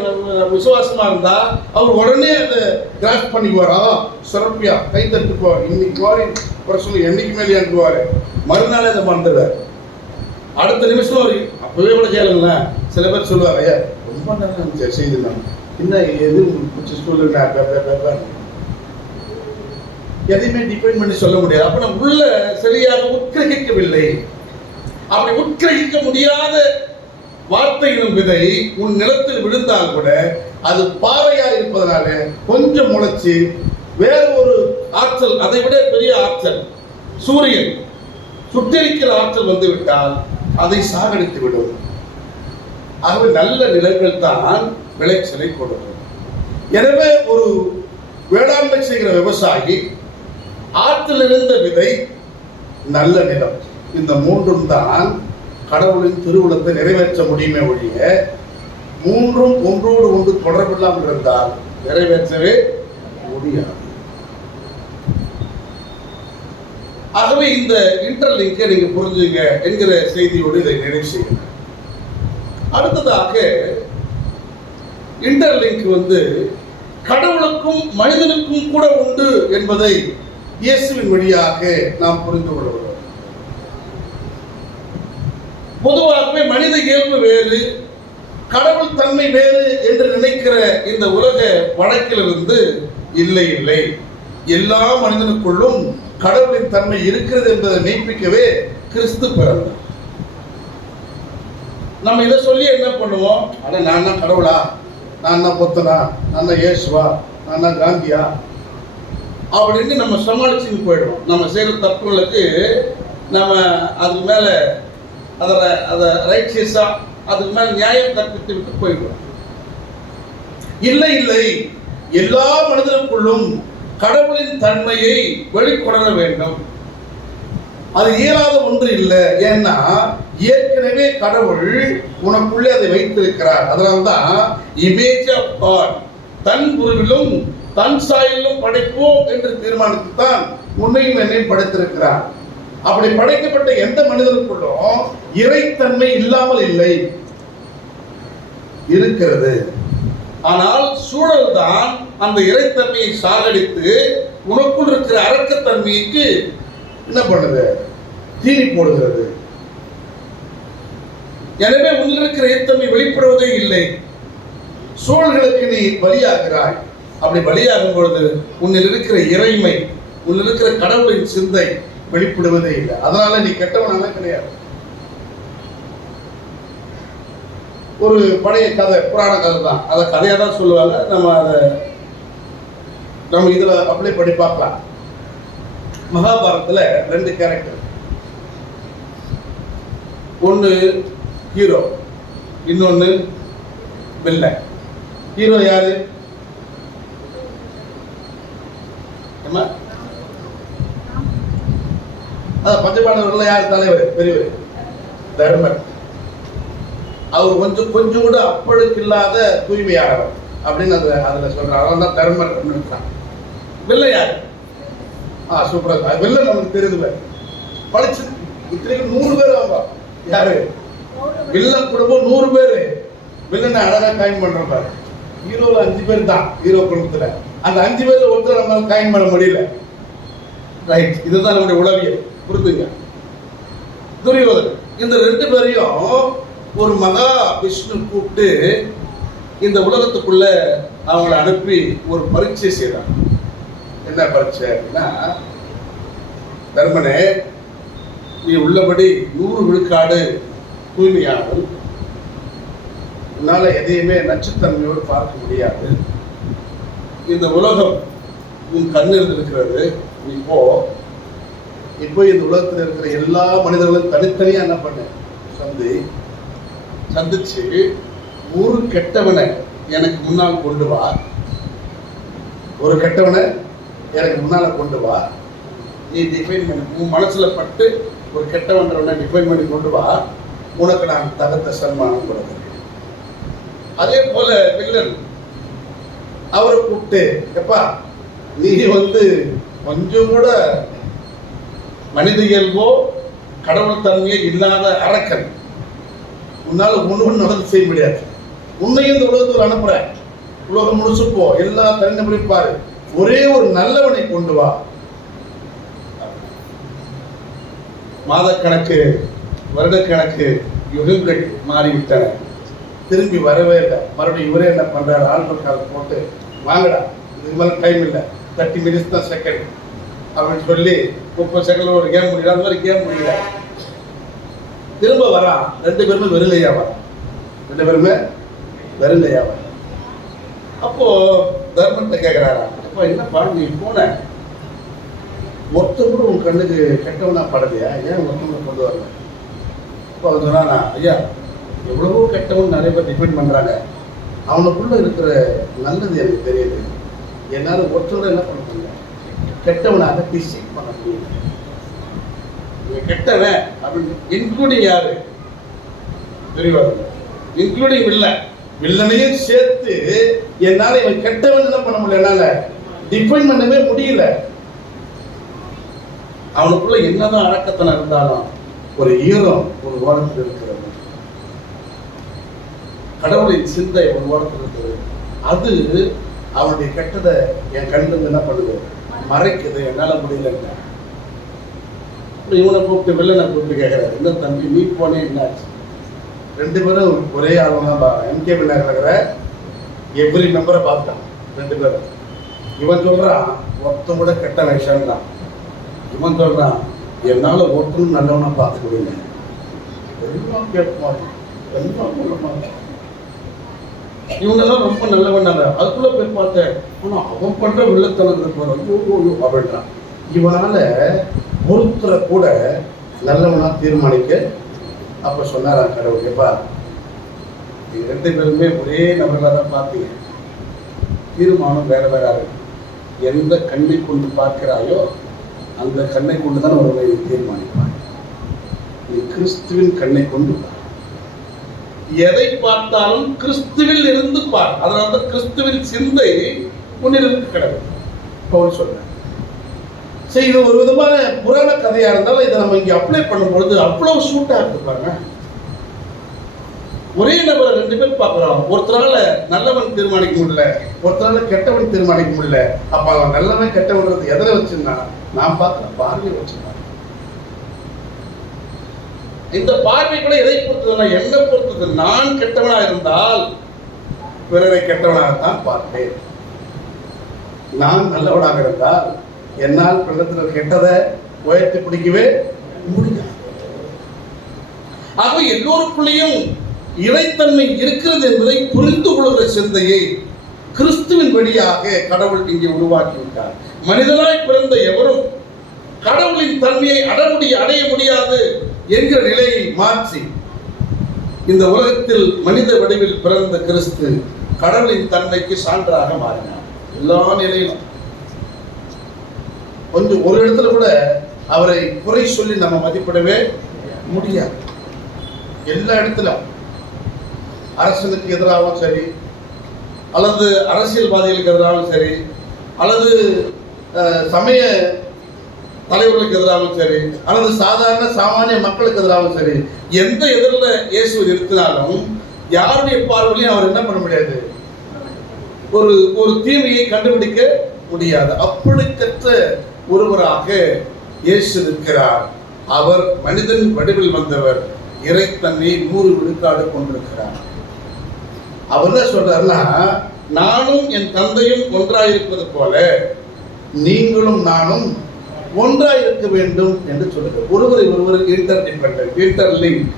விசுவாசமா இருந்தா அவர் உடனே அதை கிராஸ் பண்ணிக்குவாரா, சிறப்பியா கை தட்டுக்குவார். இன்னைக்கு வாரி சொல்லி என்னைக்கு மேலே அனுப்புவாரு, மறுநாள் அதை மறந்துடுவார். அடுத்த நிமிஷம் ஒரு அப்பவே கூட கேளுங்களேன். சில பேர் சொல்லுவாங்க, ஐயா ரொம்ப நேரம் செய்துலாம் என்ன எது பிடிச்ச ஸ்கூல்ல எதையுமே டிபெண்ட் பண்ணி சொல்ல முடியாது. அப்ப நம்ம உள்ள சரியாக உட்கிரகிக்கவில்லை. அப்படி உட்கிரகிக்க முடியாத வார்த்தையின் விதை உன் நிலத்தில் விழுந்தால் கூட அது பாறையா இருப்பதனால கொஞ்சம் முளைச்சு வேற ஒரு ஆற்றல், அதை விட பெரிய ஆற்றல் சூரியன் சுட்டரிக்கிற ஆற்றல் வந்து விட்டால் அதை சாகடித்து விடும். ஆகவே நல்ல நிலங்கள் தான் விளைச்சலை கொடுக்கும். எனவே ஒரு வேளாண்மை செய்கிற விவசாயி ஆற்றில் இருந்த விதை நல்ல நிலம், இந்த மூன்றும் தான் கடவுளின் திருவுளத்தை நிறைவேற்ற முடியுமே ஒழிய மூன்றும் ஒன்றோடு ஒன்று தொடர்பில்லாமல் இருந்தால் நிறைவேற்றவே முடியாது. ஆகவே இந்த இன்டர்லிங்கை நீங்க புரிஞ்சுங்க என்கிற செய்தியோடு இதை நிறைவு செய்யுங்க. அடுத்ததாக இன்டர்லிங்க் கடவுளுக்கும் மனிதனுக்கும் கூட உண்டு என்பதை இயேசுவின் வழியாக நாம் புரிந்து கொள்கிறோம். பொதுவாகவே மனித இயல்பு வேறு, கடவுள் தன்மை வேறு என்று நினைக்கிற இந்த உலக வழக்கிலிருந்து இல்லை இல்லை, எல்லா மனிதனுக்குள்ளும் கடவுளின் தன்மை இருக்கிறது என்பதை மெய்ப்பிக்கவே கிறிஸ்து பிறந்தார். நம்ம இதை சொல்லி என்ன பண்ணுவோம், அட நான் தான் கடவுளா, நான் தான் புத்தனா, நான் தான் இயேசுவா, நான் தான் காந்தியா அப்படின்னு நம்ம சமாளிச்சுன்னு போயிடுவோம். நம்ம செய்கிற தப்புகளுக்கு நம்ம அதுக்கு மேலே அதை ரைட்சியஸா அதுக்கு மேலே நியாயம் கற்பித்து விட்டு போயிடுவோம். இல்லை இல்லை, எல்லா மனிதனுக்குள்ளும் கடவுளின் தன்மையை வெளிக்கொணர வேண்டும். அது இயலாத ஒன்று இல்லை. ஏன்னா ஏற்கனவே கடவுள் உனக்குள்ளே அதை வைத்திருக்கிறார். அதனால்தான் இமேஜ் ஆஃப் காட், தன் உருவிலும் தன் சாயலிலும் படைப்போம் என்று தீர்மானித்துத்தான் உன்னையும் என்னையும் படைத்திருக்கிறார். அப்படி படைக்கப்பட்ட எந்த மனிதனுக்குள்ளும் இறைத்தன்மை இல்லாமல் இல்லை, இருக்கிறது. ஆனால் சூழல் தான் அந்த இறைத்தன்மையை சாகடித்து உனக்குள் இருக்கிற அரக்கத்தன்மைக்கு என்ன பண்ணுது, தீனி போடுகிறது. எனவே உன்னில் இருக்கிற இறைத்தன்மை வெளிப்படுவதே இல்லை. சூழல்களுக்கு நீ பலியாகிறாய். அப்படி பலியாகும் பொழுது உன்னில் இருக்கிற இறைமை, உன்னில் இருக்கிற கடவுளின் சிந்தை வெளிப்படுவதே இல்லை. அதனால நீ கெட்டவனால கிடையாது. ஒரு பழைய கதை, புராண கதை தான், அதை கதையா தான் சொல்லுவாங்க. நம்ம இதுல அப்ளை பண்ணி பார்க்கலாம். மகாபாரதத்துல 2 கேரக்டர், ஒன்னு ஹீரோ, இன்னொன்னு வில்லன். ஹீரோ யாரு, நம்ம பஞ்சபாண்டவர்கள் யார் தலைவர்? பெரியவர் தர்மர். அவர் கொஞ்சம் கூட அப்பழுக்கு இல்லாத தூய்மையானவர் அப்படின்னு அதுல சொல்றாரு. அவன் தான் தர்மர் இருக்கான். வில்லன் யாரு? சூப்பரா வில்லன் நமக்கு தெரியுது. படிச்சு இத்தனைக்கு 100 பேர் அவங்க. யாரு? வில்லன் குடும்பம் 100 பேரு. வில்லனை அழகா காயின் பண்றாங்க. ஹீரோல 5 பேர் தான் ஹீரோ குடும்பத்துல. அந்த 5 பேர்ல ஒருத்தர் நம்மளால காயின் பண்ண முடியல. ரைட், இதுதான் நம்முடைய உளவியல். புரிந்துங்க. துரியோதனன் இந்த 2 பேரையும் ஒரு மகா விஷ்ணு கூப்பிட்டு இந்த உலகத்துக்குள்ள அவங்களை அனுப்பி ஒரு பரீட்சை செய்யறாங்க. என்ன பரீட்சை அப்படின்னா, தர்மனே, நீ உள்ளபடி 100 விழுக்காடு தூய்மையானவன். உன்னால எதையுமே நச்சுத்தன்மையோடு பார்க்க முடியாது. இந்த உலகம் உன் கண்ணில் இருக்கிறது. நீ இப்போ இந்த உலகத்தில் இருக்கிற எல்லா மனிதர்களும் தனித்தனியா என்ன பண்ண சந்திச்சு ஒரு கெட்டவனை எனக்கு முன்னால் கொண்டு வா. ஒரு கெட்டவனை எனக்கு முன்னால கொண்டு வா. நீ டிஃபைன் பண்ணி உன் மனசுல பட்டு ஒரு கெட்டவன்றவனை டிஃபைன் பண்ணி கொண்டு வா. உனக்கு நான் தகுந்த சன்மானம் கொடுக்கிறேன். அதே போல வில்லன் அவரை கூப்பிட்டு, எப்பா நீ கொஞ்சம் கூட மனித இயல்போ கடவுள் தன்மையே இல்லாத அரக்கன். உன்னால ஒண்ணு நடந்து செய்ய முடியாது. உன்னையும் இந்த உலகத்தில் அனுப்புற. உலகம் முழுசுப்போ எல்லா தனிநபரையும் பாரு. ஒரே ஒரு நல்லவனை கொண்டு வா. மாதக்கணக்கு, வருடக்கணக்கு, யுகங்கள் மாறிவிட்டன. திரும்பி வரவே இல்லை. மறுபடியும் இவரே என்ன பண்றாரு? ஆல்பர் கால் போட்டு, வாங்கடா, இதுக்கு மேல டைம் இல்லை, 30 மினிட்ஸ் தான் செகண்ட் அப்படின்னு சொல்லி 30 செகண்ட்ல ஒரு கேம் முடியல. அந்த மாதிரி கேம் முடியல. திரும்ப வரான். 2 பேருமே வெறுங்கையா வரான். 2 பேருமே வெறுங்கையா வரான். அப்போ தர்மத்தை கேட்கிறாரா, அப்பா என்னப்பா நீ போன மொத்தம் கூட உன் கண்ணுக்கு கெட்டவனா படலையா? ஏன் மொத்தம் கொண்டு வரல? அப்போ அவன் சொன்னானா, ஐயா எவ்வளவோ கெட்டவன் நிறைய பேர் டிஃபைன் பண்றாங்க. அவனுக்குள்ள இருக்கிற நல்லது எனக்கு தெரியுது. என்னால ஒருத்தரோட என்ன பண்ண முடியல, கெட்டவனாக டிசைட் பண்ண முடியல. கெட்டவன் அப்படின்னு இன்க்ளூடிங் யாரு? தெரியாது. இன்க்ளூடிங் வில்லனையும் சேர்த்து என்னால இவன் கெட்டவன் என்ன பண்ண முடியல, என்னால டிஃபைன் பண்ணவே முடியல. அவனுக்குள்ள என்னதான் அடக்கத்தனம் இருந்தாலும் ஒரு ஈரம் ஒரு ஓரத்தில் இருக்கிறது. கடவுளின் சிந்தை ஒரு ஓரத்தில் இருக்கிறது. அது அவனுடைய கெட்டதை என் கண்ணுக்கு என்ன பண்ணுது, மறைக்குது. என்னால முடியல. இவனை கூப்பிட்டு வில்லனை கூப்பிட்டு கேட்கிறாரு, இந்த தம்பி நீ போனே என்னாச்சு? 2 பேரும் ஒரே ஆளுங்க தான். எம்கேபி நகர எவ்ரி மெம்பரை பார்த்தான் 2 பேரும். இவன் சொல்றான் ஒருத்தம் கூட கெட்ட விஷயம் தான். இவன் சொல்றான் என்னால ஒருத்தரும் நல்லவனா பார்க்க முடியல. எல்லாம் கேட்பாங்க, எல்லாம் சொல்லுவாங்க. இவங்கெல்லாம் ரொம்ப நல்லவனாங்க. அதுக்குள்ள போய் பார்த்தேன், ஆனா அவன் பண்ற வில்லத்தனத்துக்கு போறோம் அப்படின்றான். இவனால ஒருத்தரை கூட நல்லவனா தீர்மானிக்க. அப்ப சொன்னாரா கடவுள், எப்பா 2 பேருமே ஒரே நபர்களாக தான் பார்த்தீங்க. தீர்மானம் வேற வேற இருக்கு. எந்த கண்ணை கொண்டு பார்க்கிறாயோ அந்த கண்ணை கொண்டு தான் ஒருவரை தீர்மானிப்பான். நீ கிறிஸ்துவின் கண்ணை கொண்டு பார். எதை பார்த்தாலும் கிறிஸ்துவில் இருந்து பார். அதனால கிறிஸ்துவின் சிந்தை முன்னிருந்து கடவுள் பவுல் சொல்றேன். சரி, இது ஒரு விதமான புராண கதையா இருந்தாலும் இதை நம்ம இங்க அப்ளை பண்ணும்பொழுது அவ்வளவு சூட்டா இருப்பாங்க. ஒரே நபரை 2 பேர் பார்க்கிறோம். ஒருத்தரால நல்லவன் தீர்மானிக்க முடியல, ஒருத்தரால கெட்டவன் தீர்மானிக்க முடியல. அப்ப அவன் நல்லவன் கெட்டவன்றது எதில் வச்சிருந்தா, நான் பார்க்கிற பார்வையை வச்சிருந்தான். இந்த பார்வை கூட எதை பொறுத்ததுன்னா, என்ன பொறுத்தது? நான் கெட்டவனா இருந்தால் பிறரை கெட்டவனாகத்தான் பார்ப்பேன். நான் நல்லவனாக இருந்தால் என்னால் பிறத்தில் கெட்டதை உயர்த்தி பிடிக்கவே முடியாது. ஆக எல்லோருக்குள்ளேயும் இறைத்தன்மை இருக்கிறது என்பதை புரிந்து கொள்கிற சிந்தையை கிறிஸ்துவின் வழியாக கடவுள் இங்கே உருவாக்கிவிட்டார். மனிதனாய் பிறந்த எவரும் கடவுளின் தன்மையை அடைய முடியாது என்கிற நிலையை மாற்றி இந்த உலகத்தில் மனித வடிவில் பிறந்த கிறிஸ்து கடவுளின் தன்மைக்கு சான்றாக மாறினார். எல்லா நிலையிலும் கொஞ்சம் ஒரு இடத்துல கூட அவரை குறை சொல்லி நம்ம மதிப்பிடவே முடியாது. எல்லா இடத்திலும் அரசனுக்கு எதிராகவும் சரி, அல்லது அரசியல்வாதிகளுக்கு எதிராகவும் சரி, அல்லது சமய தலைவர்களுக்கு எதிராகவும் சரி, அல்லது சாதாரண சாமானிய மக்களுக்கு எதிராகவும் சரி, எந்த எதிரில் இயேசு நிறுத்தினாலும் யாருடைய பார்வையிலையும் அவர் என்ன பண்ண முடியாது, ஒரு தீமையை கண்டுபிடிக்க முடியாது. அப்படிப்பட்ட ஒருவராக இயேசு இருக்கிறார். அவர் மனிதன் வடிவில் வந்தவர், இறைத்தன்மையை 100 விழுக்காடு கொண்டிருக்கிறார். அவர் என்ன சொல்றாருன்னா, நானும் என் தந்தையும் ஒன்றாயிருப்பது போல நீங்களும் நானும் ஒன்றாயிருக்க வேண்டும் என்று சொல்லுங்கள். ஒருவரை ஒருவர் இன்டர்டிபெண்டன்ட், இன்டர்லிங்க்,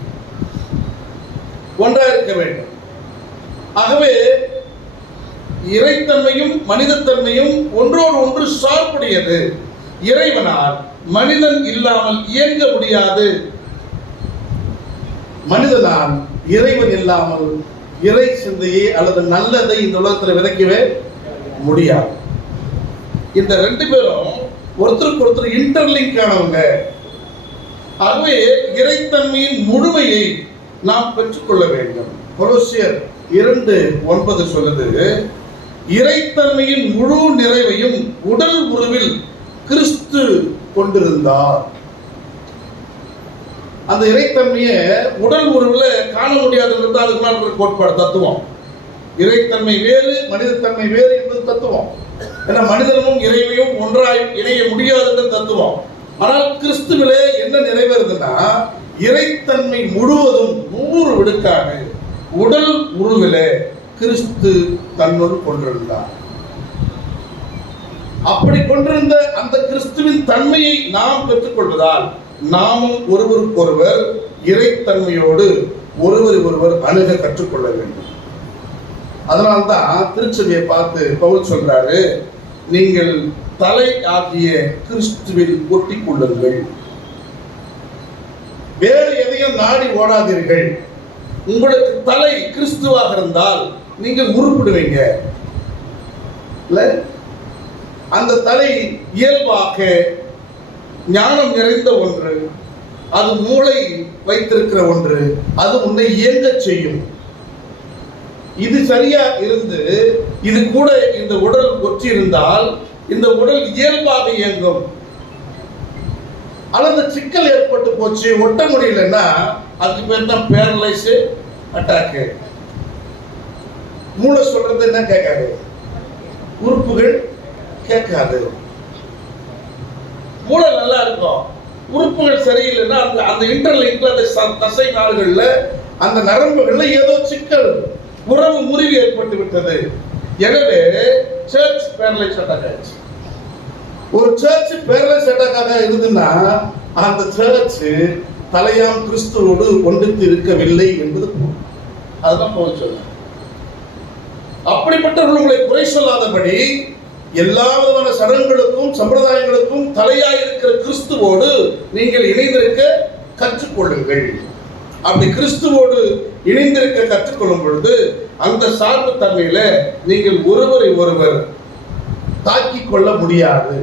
ஒன்றாயிருக்க வேண்டும். ஆகவே இறைத்தன்மையும் மனிதத்தன்மையும் ஒன்றோடு ஒன்று சார்புடையது. இறைவனால் மனிதன் இல்லாமல் இயங்க முடியாது. மனிதனால் இறைவன் இல்லாமல் இறை சிந்தையை அல்லது நல்லதை இந்த உலகத்தில் விதைக்கவே முடியாது. இந்த 2 பேரும் ஒருத்தருக்கு ஒருத்தர் இன்டர்லிங்க் ஆனவங்க. ஆகவே இறைத்தன்மையின் முழுமையை நாம் பெற்றுக்கொள்ள வேண்டும். கொலோசியர் 2:9 சொல்லுது, இறைத்தன்மையின் முழு நிறைவையும் உடல் உருவில் கிறிஸ்து கொண்டிருந்தார். அந்த இறைத்தன்மையை உடல் உருவில் காண முடியாதுன்றது அதுக்குள்ள கோட்பாடு, தத்துவம். இறைத்தன்மை வேறு, மனிதத்தன்மை வேறு என்பது தத்துவம். ஏன்னா மனிதனும் இறைவையும் ஒன்றாய் இணைய முடியாதுன்ற தத்துவம். ஆனால் கிறிஸ்துவிலே என்ன நிறைவேறுதுன்னா, இறைத்தன்மை முழுவதும் 100 விழுக்காக உடல் உருவிலே கிறிஸ்து தன்னுள் கொண்டிருந்தார். அப்படி கொண்டிருந்த அந்த கிறிஸ்துவின் தன்மையை நாம் பெற்றுக்கொள்வதால் நாமும் ஒருவருக்கொருவர் இறைத்தன்மையோடு ஒருவர் அணுக கற்றுக்கொள்ள வேண்டும். அதனால்தான் திருச்சபையை பார்த்து பவுல் சொல்றாரு, நீங்கள் தலை ஆகிய கிறிஸ்துவில் ஒட்டிக் கொள்ளுங்கள், வேறு எதையும் நாடி ஓடாதீர்கள். உங்களுக்கு தலை கிறிஸ்துவாக இருந்தால் நீங்கள் உருப்பிடுவீங்க. அந்த தலை இயல்பாக ஞானம் நிறைந்த ஒன்று, அது மூளை வைத்திருக்கிற ஒன்று, அது உன்னை இயங்க செய்யும். இது சரியா இருந்து இது கூட இந்த உடல் ஒற்றி இருந்தால் இந்த உடல் இயல்பாக இயங்கும். அல்லது சிக்கல் ஏற்பட்டு போச்சு, ஒட்ட முடியலன்னா அதுக்கு பேர் தான் பேரலைஸ் அட்டாக்கு. மூளை சொல்றது என்ன கேட்காது, உறுப்புகள் கேட்காது. மூளை நல்லா இருக்கும், உறுப்புகள் சரியில்லைன்னா அந்த இன்டர்லிங்க்ல அந்த தசை நாடுகள்ல அந்த நரம்புகள்ல ஏதோ சிக்கல், உறவு முறிவு ஏற்பட்டு விட்டது. எனவே சர்ச் பேரலைஸ் அட்டாக் ஆயிடுச்சு. ஒரு சர்ச் பேரலைஸ் அட்டாக்காக இருந்ததுன்னா அந்த சர்ச் தலையாம் கிறிஸ்துவோடு ஒன்றித்து இருக்கவில்லை என்பது அதுதான் போக சொல்ல. அப்படிப்பட்டவர்கள் உங்களை குறை சொல்லாதபடி எல்லா விதமான சடங்குகளுக்கும் சம்பிரதாயங்களுக்கும் தலையாயிருக்கிற கிறிஸ்துவோடு நீங்கள் இணைந்திருக்க கற்றுக்கொள்ளுங்கள். அப்படி கிறிஸ்துவோடு இணைந்திருக்க கற்றுக்கொள்ளும் பொழுது அந்த சார்பு தன்மையில நீங்கள் ஒருவரை ஒருவர் தாக்கிக் கொள்ள முடியாது,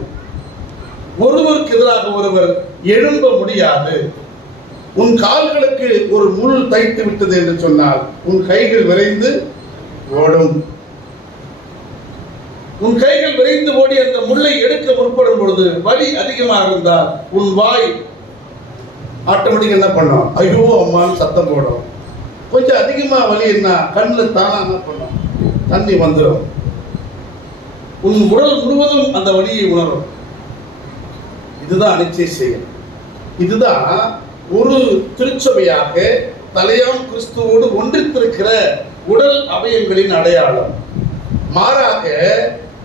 ஒருவருக்கு எதிராக ஒருவர் எழும்ப முடியாது. உன் கால்களுக்கு ஒரு முள் தைத்து விட்டது என்று சொன்னால் உன் கைகள் விரைந்து ஓடும். உன் கைகள் விரைந்து ஓடி அந்த முள்ளை எடுக்க முற்படும் பொழுது வலி அதிகமாக இருந்தால் உன் வாய் ஆட்டோமேட்டிக் என்ன பண்ணும், ஐயோ அம்மான்னு சத்தம் போடும். கொஞ்சம் அதிகமாக வலி என்ன கண்ணில் தானா என்ன பண்ணும், தண்ணி வந்துடும். உன் உடல் முழுவதும் அந்த வலியை உணரும். இதுதான் அனிச்சை செயல். இதுதான் ஒரு திருச்சபையாக தலையாம் கிறிஸ்துவோடு ஒன்றித்திருக்கிற உடல் அவயங்களின் அடையாளம். மாறாக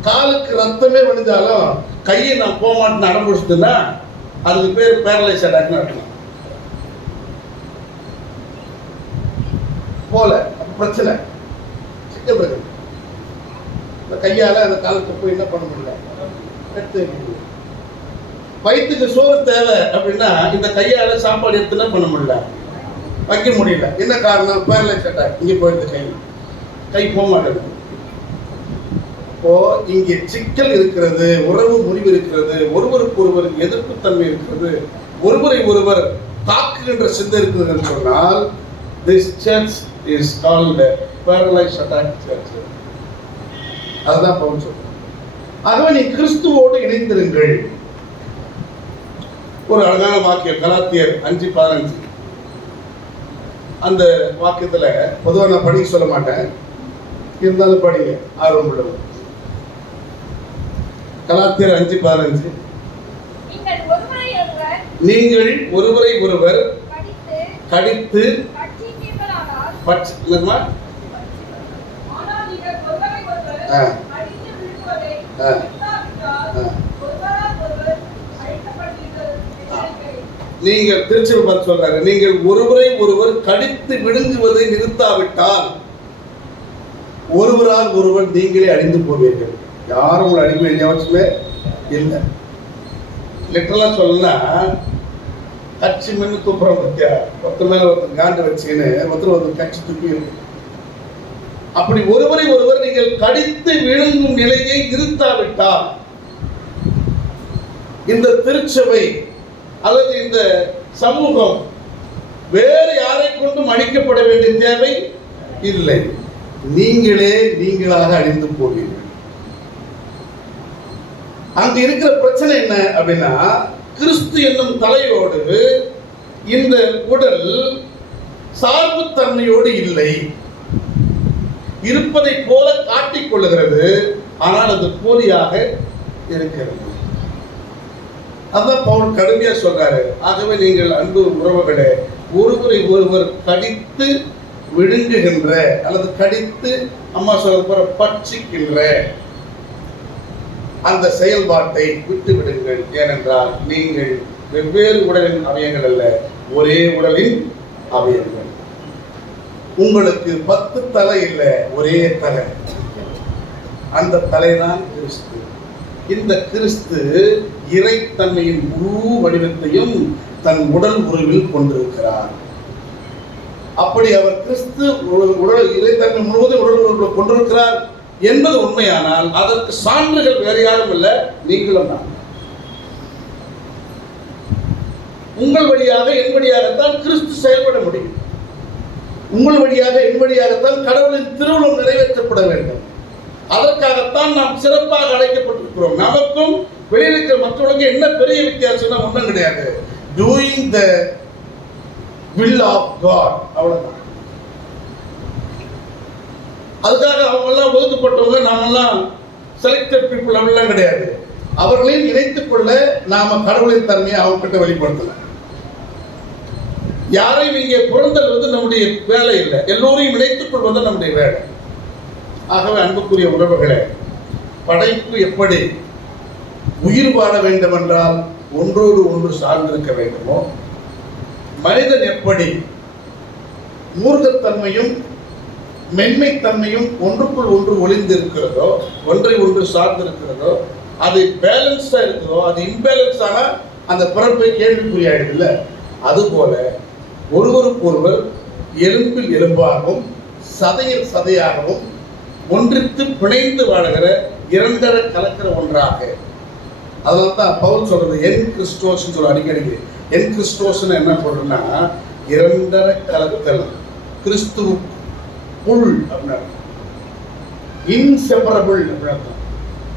காலுக்கு ரத்தமே வழிந்தாலும் கையை நான் போக மாட்டேன்னு அடம்பிடிச்சுன்னா அதுக்கு பேர் பேரலைஸ் அட்டாக்னு அர்த்தம். போல பிரச்சனை சிக்கல் இருக்கு. இந்த கையால அந்த காலுக்கு போய் என்ன பண்ண முடியல, எடுத்து வயிற்றுக்கு சோறு தேவை அப்படின்னா இந்த கையால சாப்பாடு எடுத்து என்ன பண்ண முடியல, வைக்க முடியல. என்ன காரணம், பேரலைஸ் அட்டாக். இங்கே போயிடுது, கை போக மாட்டேங்குது. அப்போ இங்கே சிக்கல் இருக்கிறது, உறவு முறிவு இருக்கிறது, ஒருவருக்கு ஒருவர் எதிர்ப்புத்தன்மை இருக்கிறது, ஒருவரை ஒருவர் தாக்குகின்ற சிந்தை இருக்கிறது என்று சொன்னால் this church is called paralyzed attack church. அதுதான் பவுல் சொல்றார். ஆகவே நீ கிறிஸ்துவோடு இணைந்திருங்கள். ஒரு அழகான வாக்கியம் கலாத்தியர் 5:15. அந்த வாக்கியத்துல பொதுவாக நான் படிக்க சொல்ல மாட்டேன், இருந்தாலும் படிங்க ஆர்வம் உள்ளவர். கலாத்தியர் 5:15. நீங்கள் ஒருவரை ஒருவர் கடித்து நீங்கள் திருச்சியில் பார்த்து சொல்றாரு, நீங்கள் ஒருவரை ஒருவர் கடித்து விழுங்குவதை நிறுத்தாவிட்டால் ஒருவரால் ஒருவர் நீங்களே அழிந்து போவீர்கள். யாரும் உங்களை அடிக்க வேண்டிய அவசியமே இல்லை. லிட்டரலா சொல்லனா கட்சி மின்னு தூப்புறம் பத்தியா, ஒருத்தர் மேல ஒருத்தர் காண்டு வச்சுக்கின்னு ஒருத்தர் கட்சி தூக்கி இருக்கு. அப்படி ஒருவரை ஒருவர் நீங்கள் கடித்து விழுங்கும் நிலையை நிறுத்தாவிட்டால் இந்த திருச்சபை அல்லது இந்த சமூகம் வேறு யாரை கொண்டும் அழிக்கப்பட வேண்டிய தேவை இல்லை. நீங்களே நீங்களாக அழிந்து போவீர்கள். அங்க இருக்கிற பிரச்சனை என்ன அப்படின்னா, கிறிஸ்து என்னும் தலையோடு இந்த உடல் சார்பு தன்மையோடு இல்லை, இருப்பதை போல காட்டிக் கொள்ளுகிறது, ஆனால் அது போலியாக இருக்கிறது. அதான் பவுல் கடுமையா சொல்றாரு. ஆகவே நீங்கள் அன்பு உறவுகளே, ஒருவரை ஒருவர் கடித்து விழுங்குகின்ற அல்லது கடித்து அம்மா சொல்ற போற பட்சிக்கின்ற அந்த செயல்பாட்டை விட்டு விடுங்கள். ஏனென்றால் நீங்கள் வெவ்வேறு உடலின் அவயங்கள் அல்ல, ஒரே உடலின் அவயங்கள். உங்களுக்கு 10 தலை இல்லை, ஒரே தலை. அந்த தலைதான் கிறிஸ்து. இந்த கிறிஸ்து இறைத்தன்மையின் முழு வடிவத்தையும் தன் உடல் உருவில் கொண்டிருக்கிறார். அப்படி அவர் கிறிஸ்து உடல் இறைத்தன்மை முழுவதும் உடல் உருவில் கொண்டிருக்கிறார் என்பது உண்மையானால் அதற்கு சான்றுகள் வேறு யாரும் இல்லை, நீங்களும் தான். உங்கள் வழியாக என் வழியாகத்தான் கிறிஸ்து செயல்பட முடியும். உங்கள் வழியாக என் வழியாகத்தான் கடவுளின் திருவுளம் நிறைவேற்றப்பட வேண்டும். அதற்காகத்தான் நாம் சிறப்பாக அழைக்கப்பட்டிருக்கிறோம். நமக்கும் வெளியில் இருக்கிற மற்றவர்களுக்கு என்ன பெரிய வித்தியாசம்னா ஒன்றும் கிடையாது. Doing the will of God, அவ்வளவுதான். அதுக்காக அவங்க எல்லாம் ஒதுக்கப்பட்டவங்க, நாமெல்லாம் செலக்டட் பீப்புள் அப்படிலாம் கிடையாது. அவர்களையும் இணைத்துக் கொள்ள நாம கடவுளின் தன்மையை அவங்க கிட்ட வெளிப்படுத்தல. யாரையும் இங்கே புறந்தல்வது நம்முடைய வேலை இல்லை, எல்லோரையும் இணைத்துக் கொள்வது நம்முடைய வேலை. ஆகவே அன்புக்குரிய உறவுகளே, படைப்பு எப்படி உயிர் வாழ வேண்டும் என்றால் ஒன்றோடு ஒன்று சார்ந்திருக்க வேண்டுமோ, மனிதன் எப்படி மூர்க்கத்தன்மையும் மென்மைத்தன்மையும் ஒன்றுக்குள் ஒன்று ஒளிந்திருக்கிறதோ, ஒன்றை ஒன்று சார்ந்திருக்கிறதோ, அது பேலன்ஸா இருக்கிறதோ, அது இம்பேலன்ஸ் ஆனா அந்த பிறப்பை கேள்விக்குறியாயிடுது இல்லை. அதுபோல ஒருவருக்கு ஒருவர் எலும்பில் எலும்பாகவும் சதையில் சதையாகவும் ஒன்றித்து பிணைந்து வாழுகிற இரண்டரை கலக்கிற ஒன்றாக. அதனால தான் பவுல் சொல்றது என் கிறிஸ்டோஸ் சொல்ல அடிக்கடி. என் கிறிஸ்டோஸ்ன்னு என்ன சொல்றேன்னா இரண்டரை கலத்தல், கிறிஸ்துவுக்குள் அப்படின்னா இன்செப்பரபிள் அப்படின்னா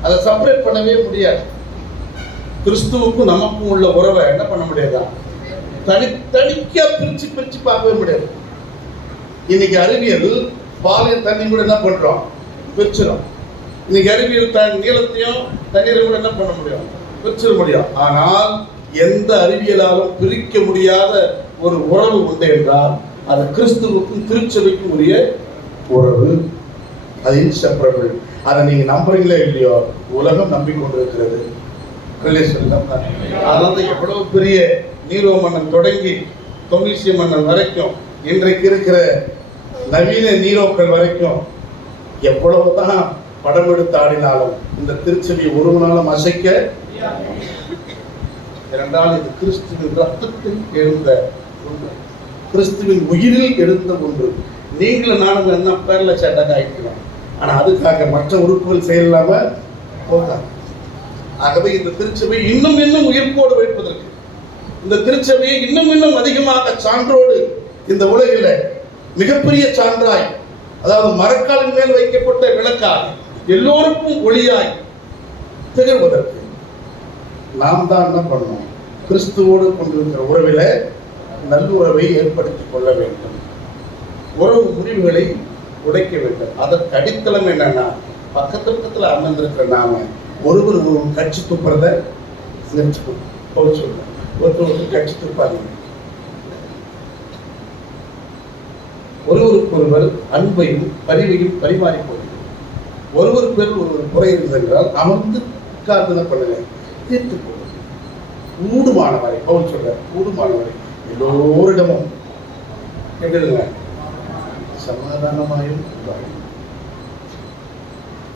அதை செப்பரேட் பண்ணவே முடியாது. கிறிஸ்துவுக்கும் நமக்கும் உள்ள உறவை என்ன பண்ண முடியாதா, தனித்தனிக்கா பிரிச்சு பிரிச்சு பார்க்கவே முடியாது. இன்னைக்கு அறிவியல் பாலையும் தண்ணி கூட என்ன பண்றோம், பிரிச்சிடும். இன்னைக்கு அறிவியல் நீளத்தையும் தண்ணீரை கூட என்ன பண்ண முடியும், பிரிச்சிட முடியும். ஆனால் எந்த அறிவியலாலும் பிரிக்க முடியாத ஒரு உறவு உண்டு என்றால் அது கிறிஸ்துவுக்கும் திருச்சபைக்கும் உரிய உறவு. அது இன்செப்பரபிள். அதை நீங்க நம்புறீங்களோ இல்லையோ, உலகம் நம்பிக்கொண்டிருக்கிறது. அதனால எவ்வளவு பெரிய நீரோ மன்னன் தொடங்கி தொமிசிய மன்னன் வரைக்கும், இன்றைக்கு இருக்கிற நவீன நீரோக்கள் வரைக்கும் எவ்வளவுதான் படம் எடுத்து ஆடினாலும் இந்த திருச்சபையை ஒருவனாலும் அசைக்க. இரண்டால் இது கிறிஸ்துவின் ரத்தத்தில் எழுந்த ஒன்று, கிறிஸ்துவின் உயிரில் எழுந்த ஒன்று. நீங்களும் நானும் என்ன பேர்ல சேட்டாக ஆயிக்கலாம். ஆனா அதுக்காக மற்ற உறுப்புகள் செயலில்லாம போகாது. ஆகவே இந்த திருச்சபை இன்னும் இன்னும் உயிர்ப்போடு வைப்பதற்கு, இந்த திருச்சபையை இன்னும் இன்னும் அதிகமாக சான்றோடு இந்த உலகில் மிகப்பெரிய சான்றாய், அதாவது மரக்காலின் மேல் வைக்கப்பட்ட விளக்காய், எல்லோருக்கும் ஒளியாய் திகழ்வதற்கு நாம் தான் என்ன பண்ணணும்? கிறிஸ்துவோடு கொண்டிருக்கிற உறவில நல்லுறவை ஏற்படுத்திக் கொள்ள வேண்டும். உறவு முறிவுகளை உடைக்க வேண்டும். அதற்கு அடித்தளம் என்னன்னா, பக்கத்துல அமர்ந்திருக்கிற நாம ஒருவர் கட்சி துப்புறத ஒருத்தருக்கு கட்சி துப்பாதீங்க. ஒருவருக்கொருவர் அன்பையும் பரிவையும் பரிமாறிக்கொள்ளும். ஒருவருக்கு ஒருவர் குறை இருந்தென்றால் அமர்ந்து உட்கார்ந்து பண்ணுங்க, தீர்த்துக் கொள்ளும். ஊடுமானவரை பவுல் சொல்ற, ஊடுமானவரை எல்லோரிடமும் எப்படிங்க சமாதானமாயும்.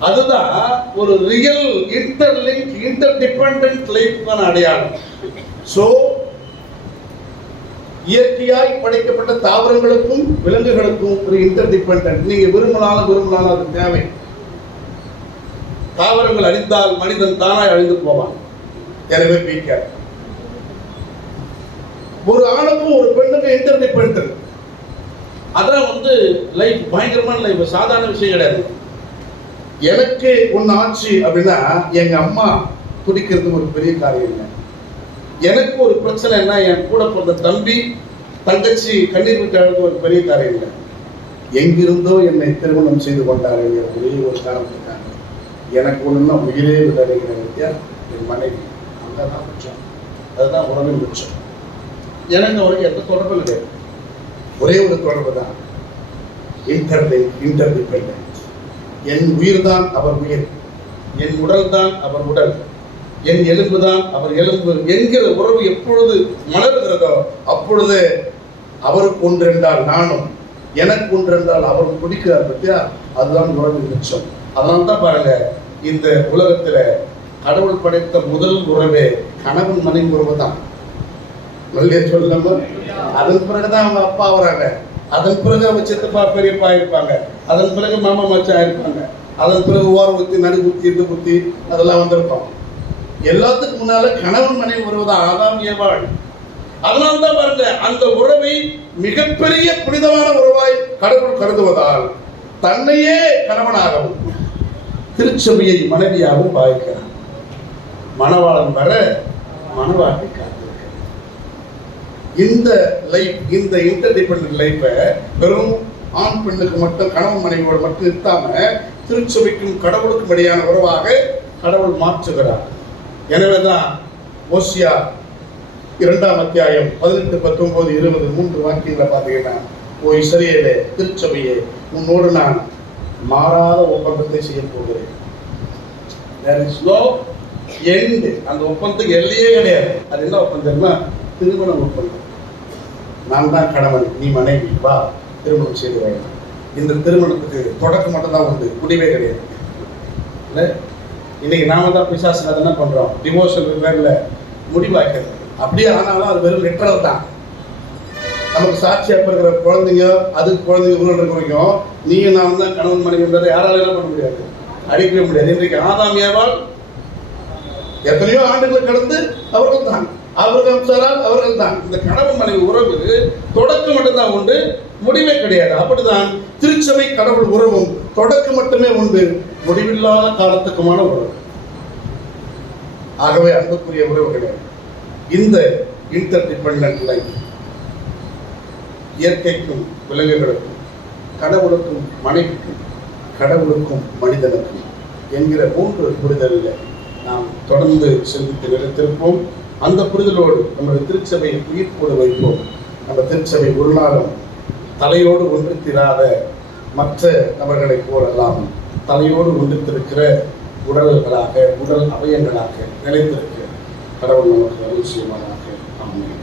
அதுதான் ஒரு ரியல் இன்டர்லிங்க் இன்டர்டிபெண்டன்ட் லைஃப்க்கான அடையாளம். சோ இயற்கையாய் படைக்கப்பட்ட தாவரங்களுக்கும் விலங்குகளுக்கும் ஒரு இன்டர்டிபெண்டன்ட். நீங்க விரும்பினாலும் அது தேவை. தாவரங்கள் அழிந்தால் மனிதன் தானாய் அழிந்து போவான். எனவே பீக்க ஒரு ஆணுக்கும் ஒரு பெண்ணுக்கும் இன்டர்டிபெண்டன்ட். அதான் லைஃப் பயங்கரமான லைஃப், சாதாரண விஷயம் கிடையாது. எனக்கு ஒன்று ஆச்சு அப்படின்னா எங்க அம்மா துடிக்கிறது ஒரு பெரிய காரியம் இல்லை. எனக்கு ஒரு பிரச்சனைன்னா என் கூட பிறந்த தம்பி தங்கச்சி கண்ணீர் விட்டு அழுது ஒரு பெரிய காரியம் இல்லை. எங்கிருந்தோ என்னை திருமணம் செய்து கொண்டார்கள் ஒரே ஒரு காரணத்துக்காக. எனக்கு ஒன்றுன்னா உயிரே விளையாடுகிற வித்தியா என் மனைவி. அங்கதான் மிச்சம், அதுதான் உறவின் மிச்சம். எனக்கு அவருக்கு எந்த தொடர்பும் கிடையாது. ஒரே ஒரு தொடர்பு தான், இன்டர்டிபெண்டன்ட். என் உயிர் தான் அவர் உயிர், என் உடல் தான் அவர் உடல், என் எலும்பு தான் அவர் எலும்பு என்கிற உறவு எப்பொழுது மலர்கிறதோ அப்பொழுது அவருக்கு ஒன்றென்றால் நானும், எனக்கு ஒன்றென்றால் அவர் பிடிக்கிறார் பற்றியா, அதுதான் உறவின் மிச்சம். அதனால தான் பாருங்க, இந்த உலகத்துல கடவுள் படைத்த முதல் உறவே கணவன் மனைவி உறவு தான். நல்ல சொல்லாம அதன் பிறகுதான் அவங்க அப்பா வராங்க, அதன் பிறகு அவங்க சித்தப்பா பெரியப்பா இருப்பாங்க, அதன் பிறகு மாமா மச்சான் இருப்பாங்க, அதன் பிறகு ஓரம் குத்தி நடு குத்தி இந்த குத்தி அதெல்லாம் வந்திருப்பாங்க. எல்லாத்துக்கும் முன்னால கணவன் மனைவி உறவுதான் ஆதாம் ஏவாள். அதனால்தான் பாருங்க, அந்த உறவை மிகப்பெரிய புனிதமான உறவாய் கடவுள் கருதுவதால் தன்னையே கணவனாகவும் திருச்சபையை மனைவியாகவும் பாவிக்கிறார். மணவாளன் வர மணவாட்டி காத்திருக்க. இந்த லைஃப், இந்த இன்டர்டிபெண்டன்ட் லைஃபை வெறும் ஆண் பெண்ணுக்கு மட்டும் கணவன் மனைவியோடு மட்டும் நிறுத்தாம திருச்சபைக்கும் கடவுளுக்கும் இடையான உறவாக கடவுள் மாற்றுகிறார். எனவேதான் ஓசியா 2ஆம் அத்தியாயம் 18, 19, 20, 3 வாக்கியங்களை பார்த்தீங்கன்னா, ஓ இஸ்ரவேலே, திருச்சபையே, உன்னோடு நான் மாறாத ஒப்பந்தத்தை செய்ய போகிறேன். There is no end. அந்த ஒப்பந்தத்துக்கு எல்லையே கிடையாது. அது என்ன ஒப்பந்தம்னா திருமண ஒப்பந்தம். நான் தான் கணவன், நீ மனைவி, வா திருமணம் செய்து வைக்கலாம். இந்த திருமணத்துக்கு தொடக்கம் மட்டும் தான் உண்டு, முடிவே கிடையாது. இல்லை, இன்னைக்கு நாம தான் பிசாசு அதை என்ன பண்றோம், டிவோர்ஷன் பேர்ல முடிவாக்கிறது. அப்படியே ஆனாலும் அது வெறும் லிட்டரல் தான். நமக்கு சாட்சியா இருக்கிற குழந்தைங்க, அதுக்கு குழந்தைங்க உருள் வரைக்கும் நீங்க நான் தான் கணவன் மனைவின்றதை யாராலும் என்ன பண்ண முடியாது, அடிக்கவே முடியாது. இன்றைக்கு ஆதாம் ஏவாள் எத்தனையோ ஆண்டுகள் கடந்து அவர்கள் தான், அவர்கள் சாரால் அவர்கள் தான். இந்த கணவன் மனைவி உறவு தொடக்கம் மட்டும்தான் உண்டு, முடிவே கிடையாது. அப்படிதான் திருச்சபை கடவுள் உறவும் தொடக்கம் மட்டுமே உண்டு, முடிவில்லாத காலத்துக்குமான உறவு. ஆகவே அன்புக்குரிய உறவு கிடையாது. இந்த இன்டர்டிபெண்டன்ட் லைஃப் இயற்கைக்கும் விலங்குகளுக்கும், கடவுளுக்கும் மனைவிக்கும், கடவுளுக்கும் மனிதனுக்கும் என்கிற 3 புரிதலில் நாம் தொடர்ந்து சிந்தித்து நிலைத்திருப்போம். அந்த புரிதலோடு நம்முடைய திருச்சபையை உயிர்ப்போடு வைப்போம். நம்ம திருச்சபை ஒரு நாளும் தலையோடு ஒன்றித்திராத மற்ற நபர்களைப் போலெல்லாம் தலையோடு ஒன்றித்திருக்கிற உடல்களாக, உடல் அவயங்களாக நிலைத்திருக்க கடவுள் நமக்கு அருள் செய்வாராக. ஆமென்.